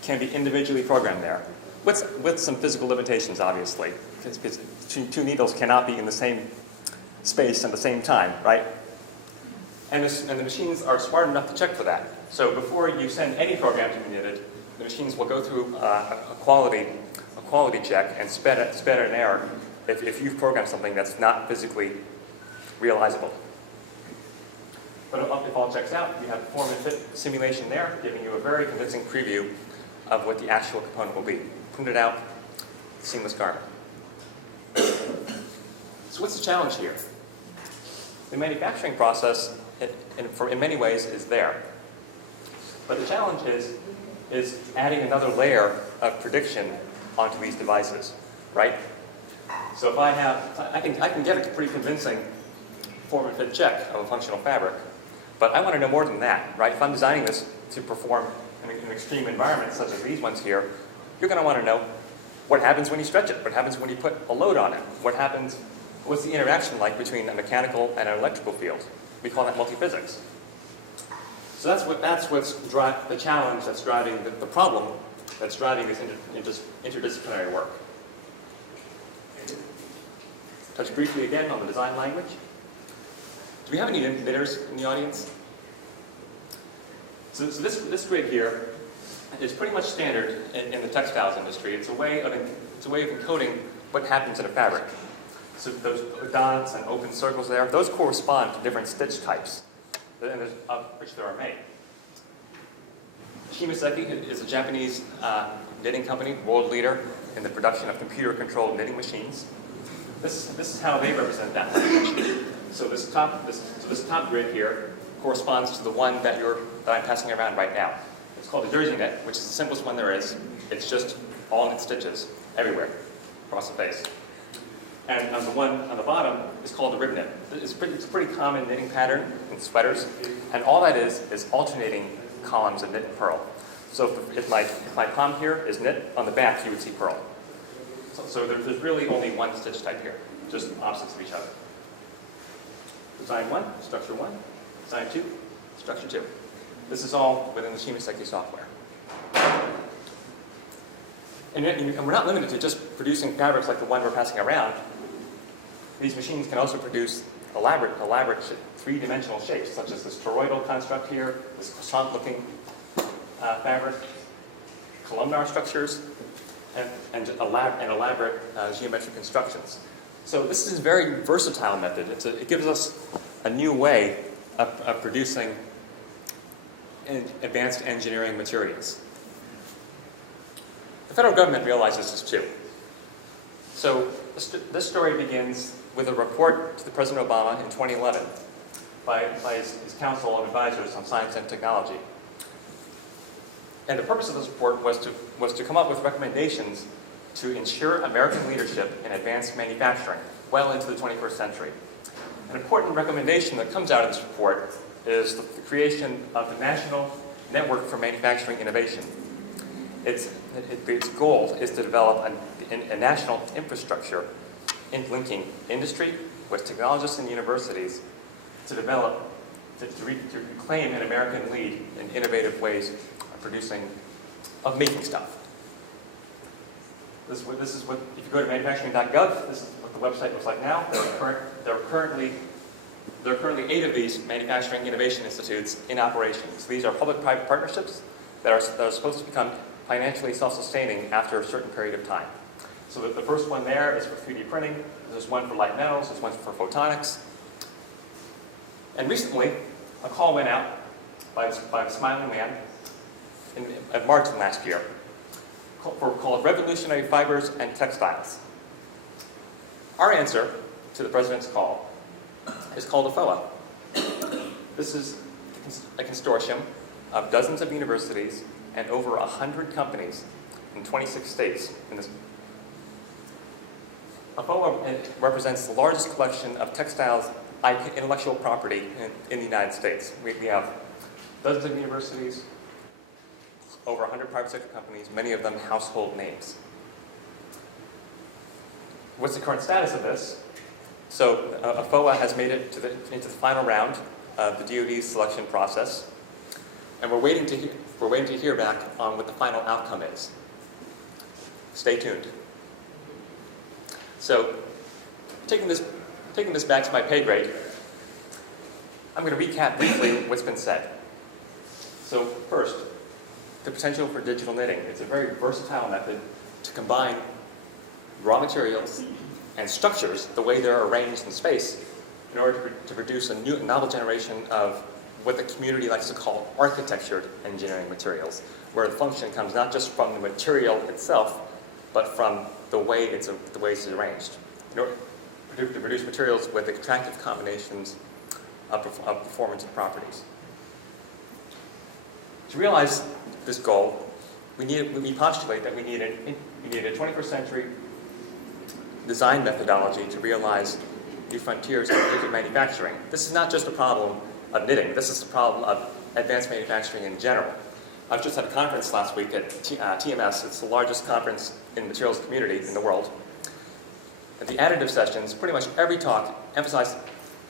can be individually programmed there, with some physical limitations, obviously. Because two needles cannot be in the same space at the same time, right? And the machines are smart enough to check for that. So before you send any program to be knitted, the machines will go through a quality check and spit an error if you've programmed something that's not physically realizable. But if all checks out, you have the form and fit simulation there, giving you a very convincing preview of what the actual component will be. Printed out, seamless garment. So what's the challenge here? The manufacturing process, in many ways, is there. But the challenge is adding another layer of prediction onto these devices, right? So if I can get a pretty convincing form and fit check of a functional fabric, but I want to know more than that, right? If I'm designing this to perform in extreme environments such as these ones here, you're going to want to know what happens when you stretch it, what happens when you put a load on it, what's the interaction like between a mechanical and an electrical field. We call that multiphysics. So that's what's the challenge that's driving the problem that's driving this interdisciplinary work. Touch briefly again on the design language. Do we have any knitters in the audience? So this grid here is pretty much standard in the textiles industry. It's a way of encoding what happens in a fabric. So those dots and open circles there, those correspond to different stitch types, of which there are many. Shimaseki is a Japanese knitting company, world leader in the production of computer-controlled knitting machines. This is how they represent that. So this top grid here corresponds to the one that I'm passing around right now. It's called a jersey knit, which is the simplest one there is. It's just all knit stitches everywhere across the face. And the one on the bottom is called the rib knit. It's a pretty common knitting pattern in sweaters, and all that is alternating columns of knit and purl. So if my palm here is knit, on the back you would see purl. So there's really only one stitch type here, just opposites of each other. Design 1, structure 1. Design 2, structure 2. This is all within the Shimaseki software. And we're not limited to just producing fabrics like the one we're passing around. These machines can also produce elaborate three-dimensional shapes, such as this toroidal construct here, this croissant-looking fabric, columnar structures, and elaborate geometric constructions. So this is a very versatile method. It gives us a new way of producing advanced engineering materials. The federal government realizes this too. So this story begins with a report to the President Obama in 2011 by his Council of Advisors on Science and Technology. And the purpose of this report was to come up with recommendations to ensure American leadership in advanced manufacturing well into the 21st century. An important recommendation that comes out of this report is the creation of the National Network for Manufacturing Innovation. Its goal is to develop a national infrastructure in linking industry with technologists and universities to reclaim an American lead in innovative ways of making stuff. This is what, if you go to manufacturing.gov, this is what the website looks like now. There are currently 8 of these manufacturing innovation institutes in operation. So these are public-private partnerships that are supposed to become financially self-sustaining after a certain period of time. So the first one there is for 3D printing. There's one for light metals. There's one for photonics. And recently, a call went out by the Smiling Man in March of last year called Revolutionary Fibers and Textiles. Our answer to the President's call is called a FOA. This is a consortium of dozens of universities and over 100 companies in 26 states. A FOA represents the largest collection of textiles intellectual property in the United States. We have dozens of universities, over 100 private sector companies, many of them household names. What's the current status of this? So a FOA has made it into the final round of the DoD's selection process, and we're waiting to hear back on what the final outcome is. Stay tuned. So, taking this back to my pay grade, I'm going to recap briefly what's been said. So first, the potential for digital knitting. It's a very versatile method to combine raw materials and structures the way they're arranged in space in order to produce a novel generation of what the community likes to call architectured engineering materials, where the function comes not just from the material itself, but from the way it's arranged. In order to produce materials with attractive combinations of performance and properties. To realize this goal, we postulate that we need a 21st century design methodology to realize new frontiers in manufacturing. This is not just a problem of knitting. This is a problem of advanced manufacturing in general. I was just at a conference last week at TMS. It's the largest conference in the materials community in the world. At the additive sessions, pretty much every talk emphasized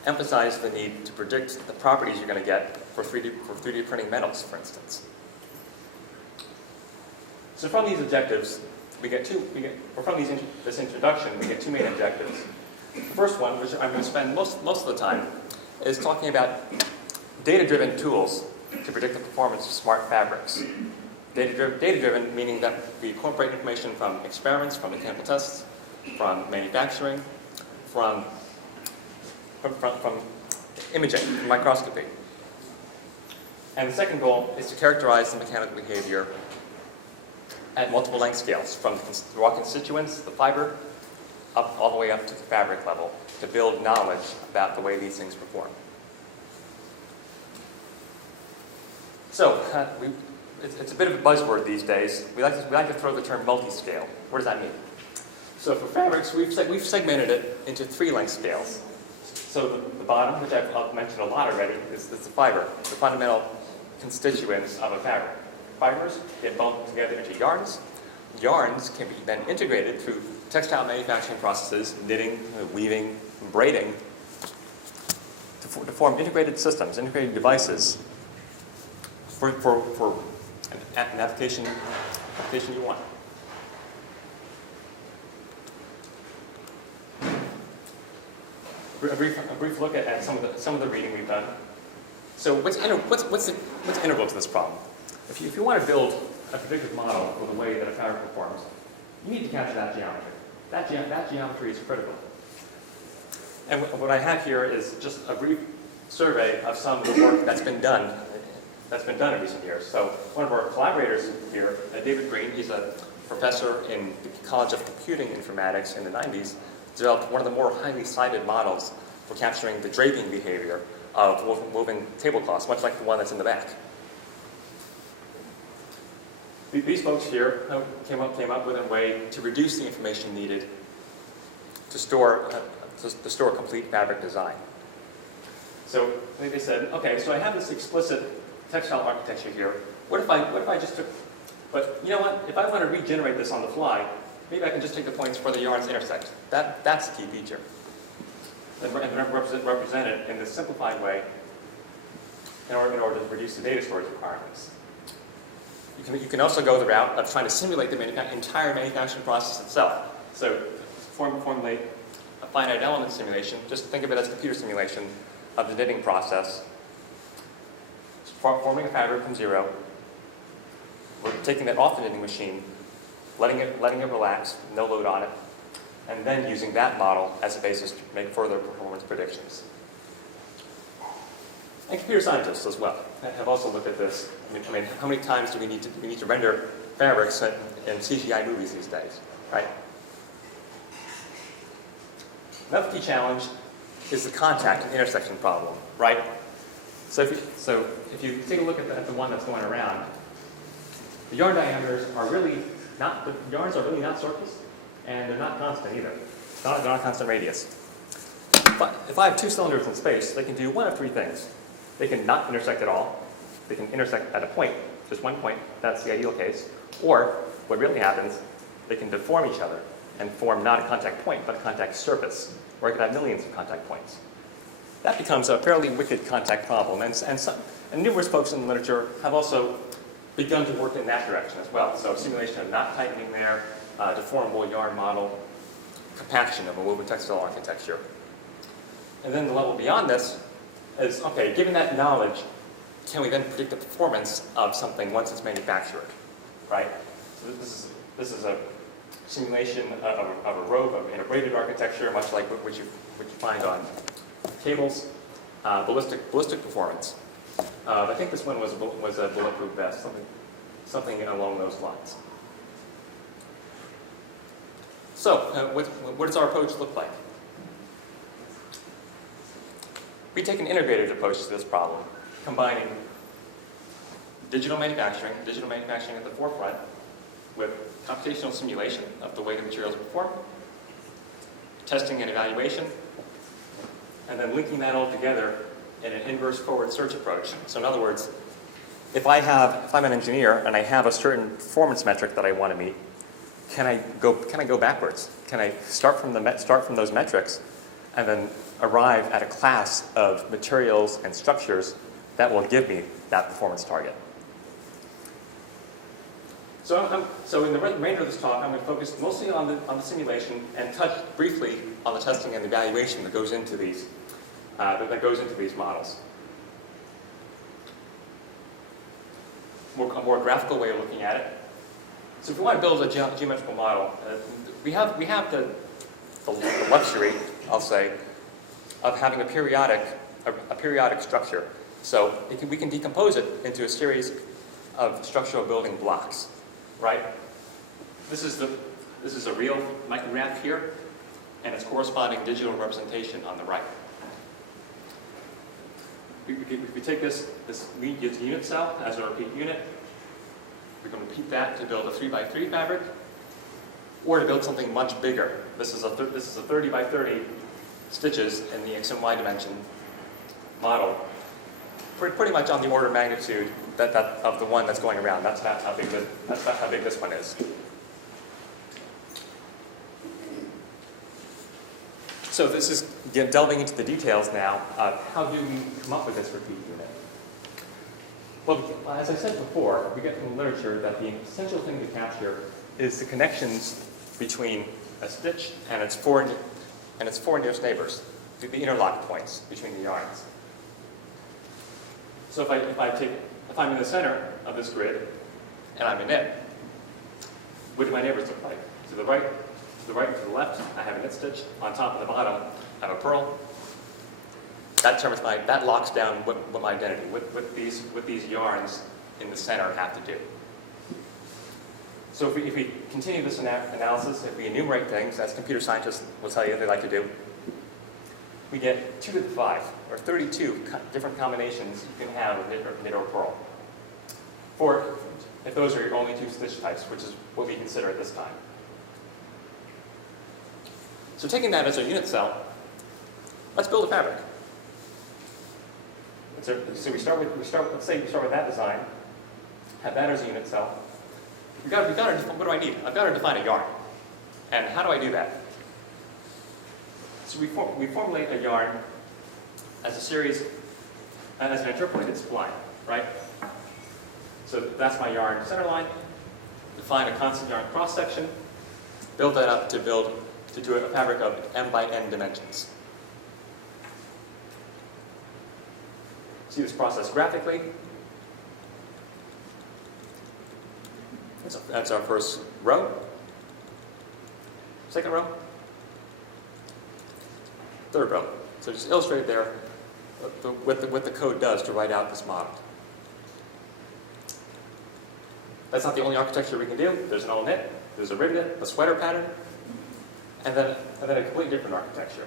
emphasize the need to predict the properties you're going to get for 3D printing metals, for instance. So from these objectives, this introduction, we get two main objectives. The first one, which I'm going to spend most of the time, is talking about data-driven tools to predict the performance of smart fabrics. Data-driven meaning that we incorporate information from experiments, from mechanical tests, from manufacturing, from imaging, from microscopy. And the second goal is to characterize the mechanical behavior at multiple length scales, from the raw constituents, the fiber, up all the way up to the fabric level, to build knowledge about the way these things perform. So, it's a bit of a buzzword these days. We like to throw the term multi-scale. What does that mean? So for fabrics, we've segmented it into 3 length scales. So the bottom, which I've mentioned a lot already, is the fiber, the fundamental constituents of a fabric. Fibers get bundled together into yarns. Yarns can be then integrated through textile manufacturing processes, knitting, weaving, braiding, to form integrated systems, integrated devices for an application you want. A brief look at some of the reading we've done. So what's integral to this problem? If you want to build a predictive model for the way that a fabric performs, you need to capture that geometry. That geometry is critical. And what I have here is just a brief survey of some of the work that's been done in recent years. So one of our collaborators here, David Green, he's a professor in the College of Computing Informatics in the 90s, developed one of the more highly cited models for capturing the draping behavior of woven tablecloths, much like the one that's in the back. These folks here came up with a way to reduce the information needed to store complete fabric design. So they said, okay, so I have this explicit textile architecture here. What if I just took, but you know what? If I want to regenerate this on the fly, maybe I can just take the points where the yarns intersect. That's the key feature. And represent it in this simplified way in order to reduce the data storage requirements. You can also go the route of trying to simulate the entire manufacturing process itself. So formulate a finite element simulation. Just think of it as a computer simulation of the knitting process. Forming a fabric from zero. We're taking that off the knitting machine, letting it relax, no load on it, and then using that model as a basis to make further performance predictions. And computer scientists as well have also looked at this. I mean, how many times do we need to render fabrics in CGI movies these days, right? Another key challenge is the contact and intersection problem, right? So if you take a look at the one that's going around, the yarn diameters are really not, the yarns are really not circles, and they're not constant either. They're not constant radius. If I have 2 cylinders in space, they can do one of 3 things. They can not intersect at all. They can intersect at a point, just one point. That's the ideal case. Or, what really happens, they can deform each other and form not a contact point, but a contact surface, where I could have millions of contact points. That becomes a fairly wicked contact problem, and numerous folks in the literature have also begun to work in that direction as well. So simulation of knot tightening there, deformable yarn model, compaction of a woven textile architecture. And then the level beyond this is, okay, given that knowledge, can we then predict the performance of something once it's manufactured, right? So this is a simulation of a robe in a braided architecture, much like what you find on cables, ballistic performance. I think this one was a bulletproof vest, something along those lines. So, what does our approach look like? We take an integrated approach to this problem, combining digital manufacturing at the forefront, with computational simulation of the way the materials perform, testing and evaluation, and then linking that all together in an inverse forward search approach. So in other words, if I'm an engineer and I have a certain performance metric that I want to meet, can I go backwards? Can I start from those metrics and then arrive at a class of materials and structures that will give me that performance target. So in the remainder of this talk, I'm going to focus mostly on the simulation and touch briefly on the testing and the evaluation that goes into these models. A more graphical way of looking at it. So if we want to build a geometrical model, we have the luxury, I'll say, of having a periodic structure. So we can decompose it into a series of structural building blocks, right? This is a real micrograph here, and its corresponding digital representation on the right. If we take this unit cell as a repeat unit, we can repeat that to build a 3x3 fabric, or to build something much bigger. This is a 30 by 30 stitches in the X and Y dimension model. Pretty much on the order of magnitude of the one that's going around. That's how big this one is. So this is delving into the details now of how do we come up with this repeat unit. Well, as I said before, we get from the literature that the essential thing to capture is the connections between a stitch and its four nearest neighbors, the interlock points between the yarns. So if I'm in the center of this grid and I'm in it, what do my neighbors look like? To the right and to the left, I have a knit stitch. On top and the bottom, I have a purl. That locks down what my identity, what these yarns in the center have to do. So if we continue this analysis, if we enumerate things, as computer scientists will tell you they like to do, we get 2 to the 5, or 32 different combinations you can have of knit or purl. If those are your only 2 stitch types, which is what we consider at this time. So taking that as a unit cell, let's build a fabric. So let's say we start with that design, have that as a unit cell. What do I need? I've got to define a yarn. And how do I do that? So we formulate a yarn as a series, as an interpolated spline, right? So that's my yarn center line. Define a constant yarn cross section. Build that up to do a fabric of m by n dimensions. See this process graphically. That's our first row. Second row. Third row. So just illustrate there what the code does to write out this model. That's not the only architecture we can do. There's an all knit, there's a riveted, a sweater pattern, and then a completely different architecture.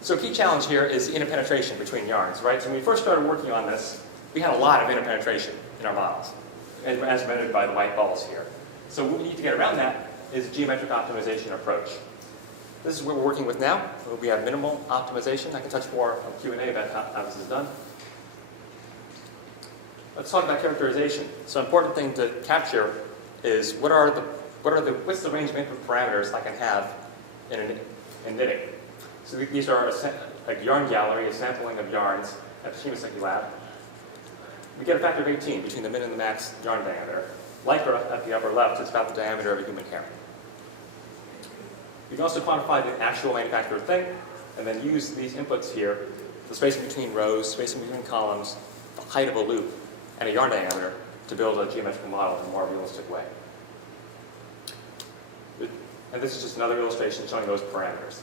So a key challenge here is the interpenetration between yarns, right? So when we first started working on this, we had a lot of interpenetration in our models, as measured by the white balls here. So what we need to get around that is a geometric optimization approach. This is what we're working with now. We have minimal optimization. I can touch more on Q&A about how this is done. Let's talk about characterization. So an important thing to capture is what's the range of input parameters I can have in knitting. So these are a yarn gallery, a sampling of yarns at the Shimoseki lab. We get a factor of 18 between the min and the max yarn diameter. Lycra at the upper left is about the diameter of a human hair. You can also quantify the actual manufactured thing, and then use these inputs here, the spacing between rows, spacing between columns, the height of a loop, and a yarn diameter to build a geometrical model in a more realistic way. And this is just another illustration showing those parameters.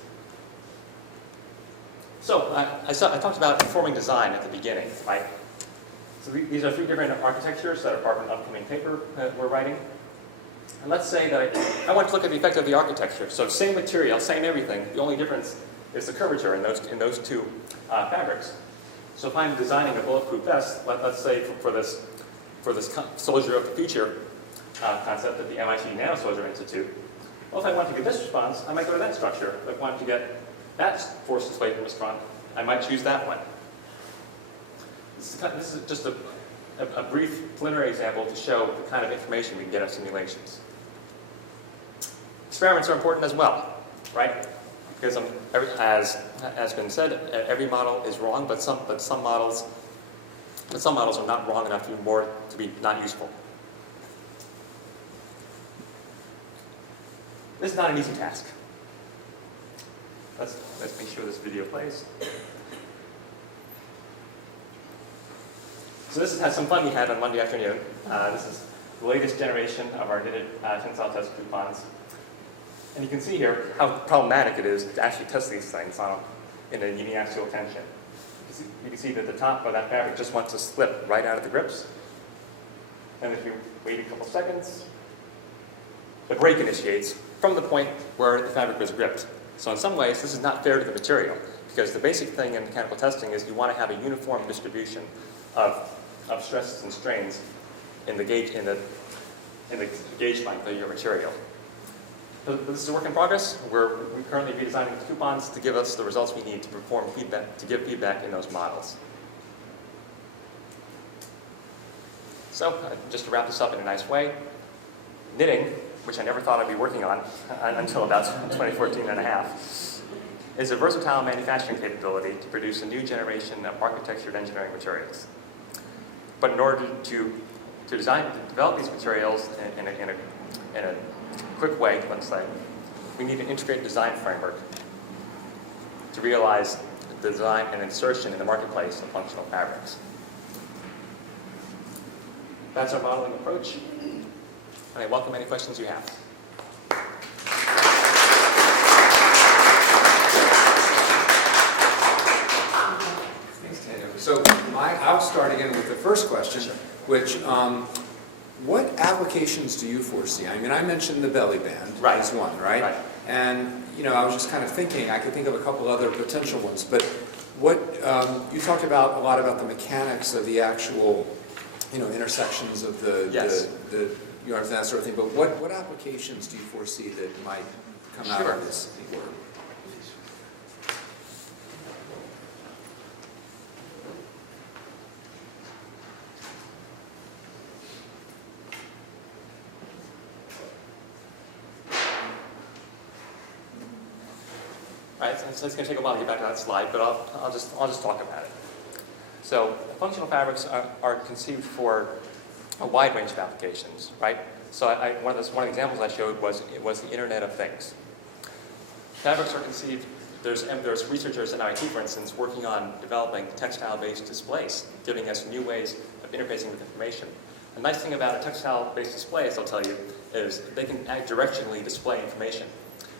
So I talked about informing design at the beginning, right? So these are 3 different architectures that are part of an upcoming paper that we're writing. And let's say that I want to look at the effect of the architecture. So same material, same everything. The only difference is the curvature in those 2 fabrics. So if I'm designing a bulletproof vest, let's say for this Soldier of the Future concept at the MIT Nano Soldier Institute, well, if I want to get this response, I might go to that structure. If I want to get that force displacement response, I might choose that one. This is just a brief preliminary example to show the kind of information we can get out of simulations. Experiments are important as well, right? because as has been said, every model is wrong, but some models are not wrong enough to be not useful. This is not an easy task. Let's make sure this video plays. So this has some fun we had on Monday afternoon. This is the latest generation of our knitted tensile test coupons. And you can see here how problematic it is to actually test these things in a uniaxial tension. You can see that the top of that fabric just wants to slip right out of the grips. And if you wait a couple seconds, the break initiates from the point where the fabric was gripped. So in some ways, this is not fair to the material, because the basic thing in mechanical testing is you want to have a uniform distribution of stresses and strains in the gauge length of your material. So this is a work in progress. We're currently redesigning the coupons to give us the results we need to give feedback in those models. So just to wrap this up in a nice way, knitting, which I never thought I'd be working on until about 2014 and a half, is a versatile manufacturing capability to produce a new generation of architectured engineering materials. But in order to develop these materials in a quick way, let's say, we need an integrated design framework to realize the design and insertion in the marketplace of functional fabrics. That's our modeling approach. And I welcome any questions you have. Thanks, Tatum. So I'll start again with the first question, which, what applications do you foresee? I mean, I mentioned the belly band as one, right? And, I was just kind of thinking, I could think of a couple other potential ones, but what, you talked a lot about the mechanics of the actual, intersections of the yards and that sort of thing, but what applications do you foresee that might come out of this work? All right, so it's going to take a while to get back to that slide, but I'll just talk about it. So functional fabrics are conceived for a wide range of applications, right? So one of the examples I showed was the Internet of Things. Fabrics are conceived. There's researchers at MIT, for instance, working on developing textile-based displays, giving us new ways of interfacing with information. The nice thing about a textile-based display, as I'll tell you, is they can directionally display information.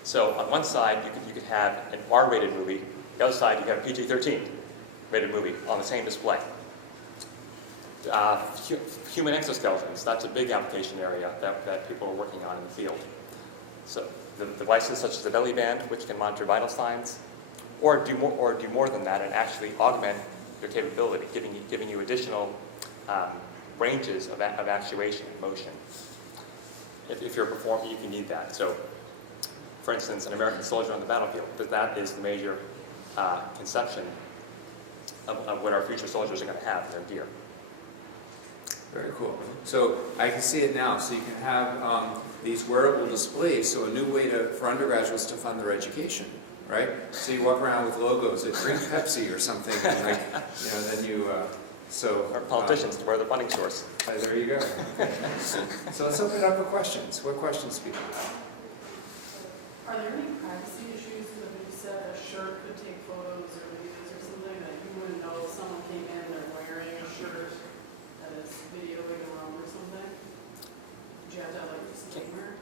So on one side, you could have an R-rated movie. The other side, you have a PG-13 rated movie on the same display. Human exoskeletons, that's a big application area that people are working on in the field. So the devices such as the belly band, which can monitor vital signs, or do more than that and actually augment your capability, giving you additional ranges of actuation and motion. If you're a performer, you can need that. So, for instance, an American soldier on the battlefield, that is the major conception of what our future soldiers are going to have in their gear. Very cool. So I can see it now. So you can have these wearable displays, so a new way for undergraduates to fund their education, right? So you walk around with logos that drink Pepsi or something, and then you... Or politicians to wear the funding source. There you go. So let's open it up for questions. What questions do people have? Are there any privacy issues that you said a shirt could take photos or videos or something that you wouldn't know if someone came in and they're wearing a shirt that is videoing a room or something? Would you have to have like a disclaimer?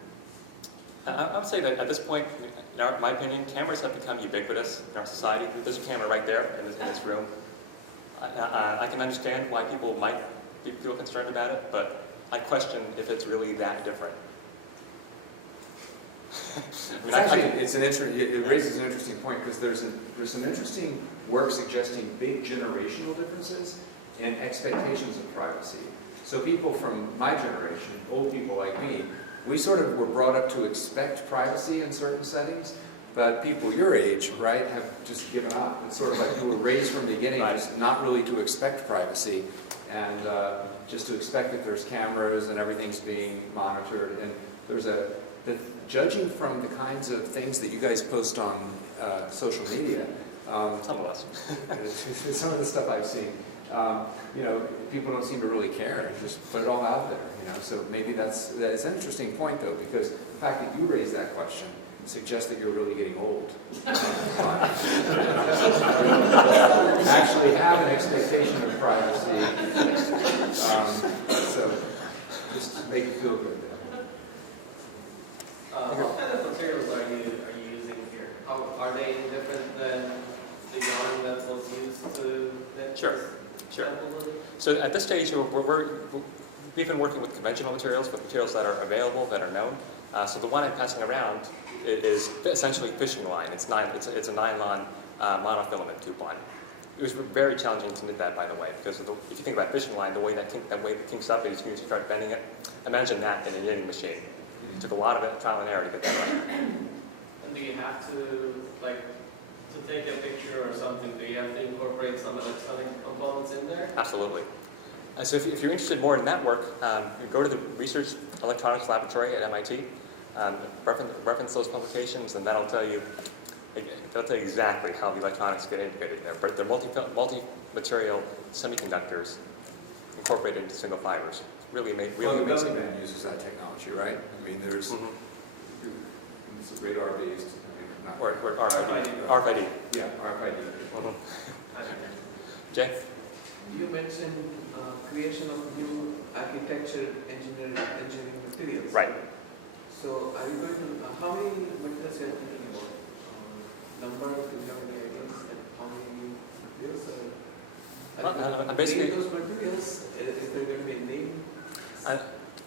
I would say that at this point, in my opinion, cameras have become ubiquitous in our society. There's a camera right there in this room. I can understand why people might feel concerned about it, but I question if it's really that different. It raises an interesting point because there's some interesting work suggesting big generational differences in expectations of privacy. So people from my generation, old people like me, we sort of were brought up to expect privacy in certain settings, but people your age, right, have just given up. It's sort of like you were raised from the beginning just not really to expect privacy and just to expect that there's cameras and everything's being monitored. And there's judging from the kinds of things that you guys post on social media, Some of us. some of the stuff I've seen, you know, people don't seem to really care. Just put it all out there, you know. So maybe that's an interesting point, though, because the fact that you raised that question suggests that you're really getting old. Actually have an expectation of privacy. So just make it feel good. What kind of materials are you using here? Are they different than the yarn that was used to make Sure. this Sure. sample? So at this stage, we've been working with conventional materials, with materials that are available, that are known. So the one I'm passing around is essentially fishing line. It's a nylon monofilament tube line. It was very challenging to knit that, by the way, because if you think about fishing line, the way that kinks up is you start bending it. Imagine that in a knitting machine. It took a lot of trial and error to get that right. And do you have to, like, to take a picture or something, do you have to incorporate some electronic components in there? Absolutely. So if you're interested more in that work, you go to the Research Electronics Laboratory at MIT, reference those publications, and that'll tell you exactly how the electronics get integrated there. But they're multi-material semiconductors incorporated into single fibers. Really Well, amazing. government uses that technology, right? I mean, there's it's radar-based. Or RFID. RFID. Yeah, RFID. Jay? You mentioned creation of new architecture engineering materials. Right. So are you going to, how many materials are you thinking about? Number, do you have any ideas? And how many materials are basically- those materials? Is there going to be a name?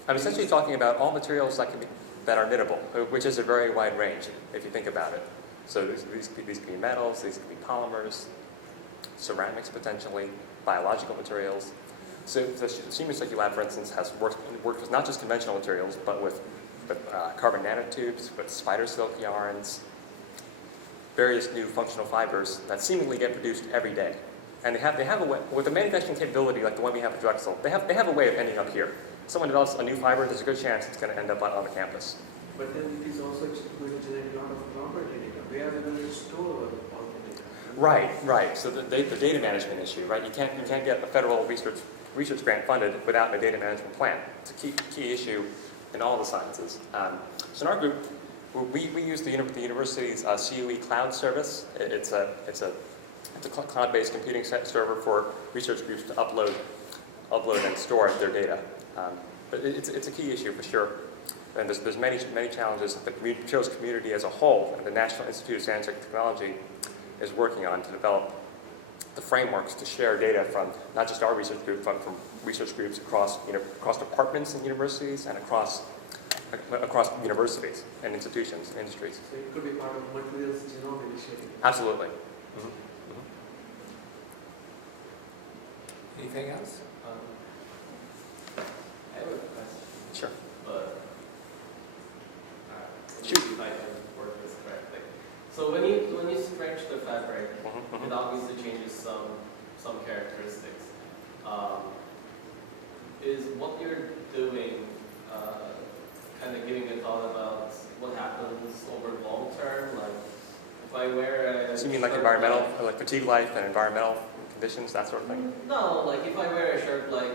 I'm essentially talking about all materials that are knittable, which is a very wide range if you think about it. So these could be metals, these could be polymers, ceramics potentially, biological materials. So the Siemens Circuit Lab, for instance, has worked with not just conventional materials, but with carbon nanotubes, with spider silk yarns, various new functional fibers that seemingly get produced every day. And they have a way, with a manufacturing capability like the one we have at Drexel, they have a way of ending up here. Someone develops a new fiber, there's a good chance it's going to end up on the campus. But then it is also going to generate a lot of property data. Where are they going to store all the data? Right. So the data management issue, right? You can't get a federal research grant funded without a data management plan. It's a key issue in all the sciences. So in our group, we use the university's CUE cloud service. It's a cloud-based computing server for research groups to upload and store their data. But it's a key issue for sure. And there's many challenges that the materials community as a whole and the National Institute of Scientific Technology is working on to develop the frameworks to share data from not just our research group, but from research groups across departments and universities and across universities and institutions and industries. So it could be part of materials genome initiative. Absolutely. Anything else? I have a question, Sure. but Shoot. if I can word this correctly. So when you stretch the fabric, it obviously changes some characteristics. Is what you're doing kind of giving a thought about what happens over long term? Like if I wear a So you mean like shirt environmental, like fatigue life and environmental conditions, that sort of thing? No, like if I wear a shirt like,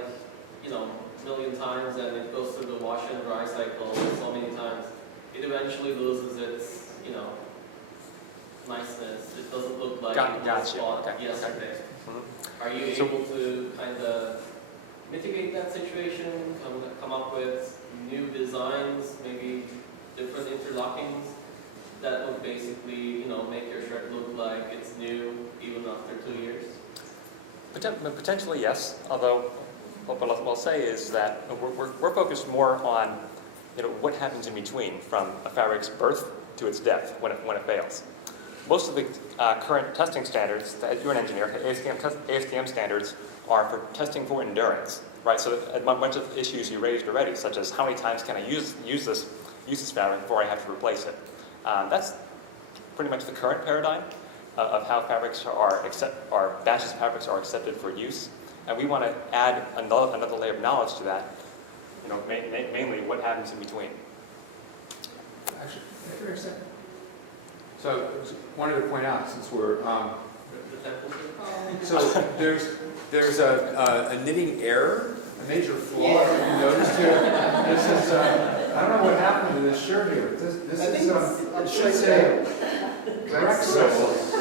a million times and it goes through the wash and dry cycle so many times, it eventually loses its, niceness. It doesn't look like it was Gotcha. bought Okay. yesterday. Mhm. Are you So- able to kind of mitigate that situation, come up with new designs, maybe different interlockings that would basically, make your shirt look like it's new even after 2 years? Potentially, yes. Although, what I'll say is that we're focused more on, what happens in between from a fabric's birth to its death when it fails. Most of the current testing standards, you're an engineer, ASTM standards are for testing for endurance, right? So a bunch of issues you raised already, such as how many times can I use this fabric before I have to replace it. That's pretty much the current paradigm of how batches of fabrics are accepted for use, and we want to add another layer of knowledge to that. Mainly what happens in between. actually, can I hear a second? So I wanted to point out, since we're, so there's a knitting error, a major flaw that you noticed here. This is, I don't know what happened to this shirt here. This is, it should say Drexel.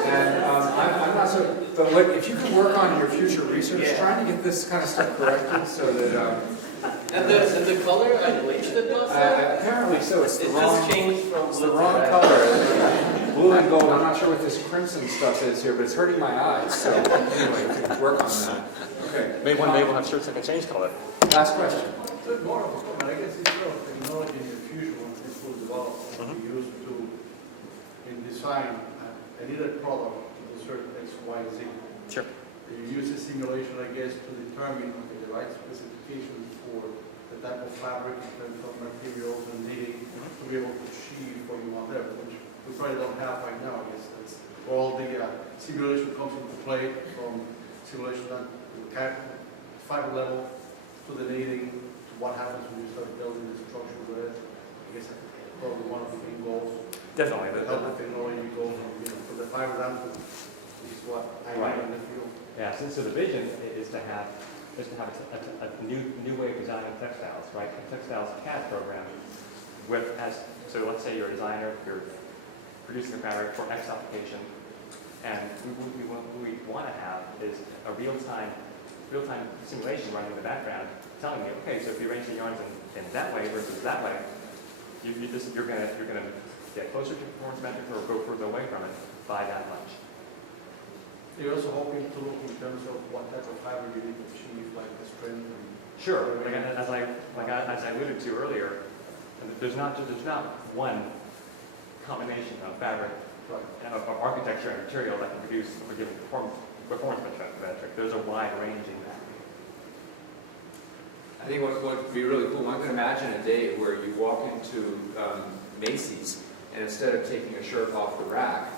And I'm not so, but what, if you can work on your future research, trying to get this kind of stuff corrected so that, And the color I bleached it last night? apparently so, it's the It wrong, just changed from it's the blue to wrong red. color. Blue and gold, I'm not sure what this crimson stuff is here, but it's hurting my eyes, so anyway, we can work on that. Okay. Maybe one day we'll have shirts that can change color. Last question. So it's more of a comment, I guess it's sort of technology in the future when this will develop, will be used to, in design, I need a product with a certain X, Y, Z. Sure. You use a simulation, I guess, to determine the right specifications for the type of fabric, in terms of materials and knitting, to be able to achieve what you want there, which we probably don't have right now. I guess that's where all the simulation comes into play, from simulation at the fiber level to the knitting, to what happens when you start building the structure with it. I guess that's probably one of the main goals. Definitely. To help the technology go from the fiber down to, which is what I Right. have in the field. Yeah, so the vision is to have a new way of designing textiles, right? A textiles CAD program with, so let's say you're a designer, you're producing a fabric for X application, and what we want to have is a real-time simulation running in the background, telling you, okay, so if you arrange the yarns in that way versus that way, you're gonna get closer to performance metric or go further away from it by that much. You're also hoping to look in terms of what type of fiber you need to achieve, like the strength and. Sure, as I alluded to earlier, there's not one combination of fabric, of architecture and material that can produce a given performance metric. There's a wide range in that. I think what would be really cool, one can imagine a day where you walk into Macy's, and instead of taking a shirt off the rack,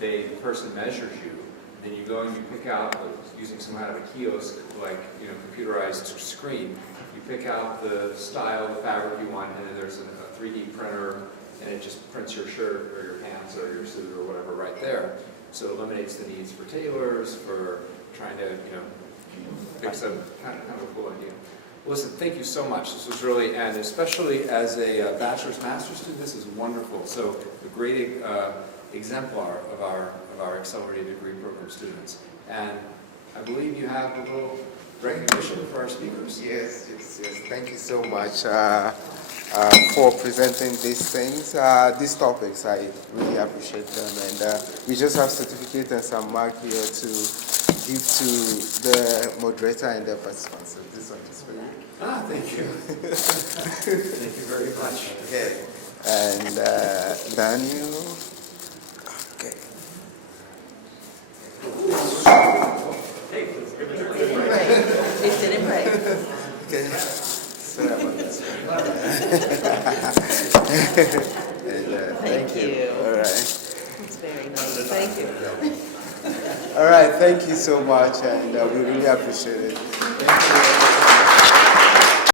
the person measures you, and then you go and you pick out, using some kind of a kiosk, like computerized screen, you pick out the style, the fabric you want, and then there's a 3D printer, and it just prints your shirt or your pants or your suit or whatever right there. So it eliminates the needs for tailors, for trying to fix a kind of a cool idea. Listen, thank you so much. This was really, and especially as a bachelor's, master's student, this is wonderful. So a great exemplar of our accelerated degree program students. And I believe you have a little recognition for our speakers. Yes. Thank you so much for presenting these things, these topics. I really appreciate them. And we just have certificate and some mark here to give to the moderator and the participants. So this one is for you. Thank you. Thank you very much. Okay. And Daniel. Okay. It didn't break. Okay. Sorry about this. And, Thank you. All right. It's very nice. Thank you. All right. Thank you so much, and we really appreciate it. Thank you.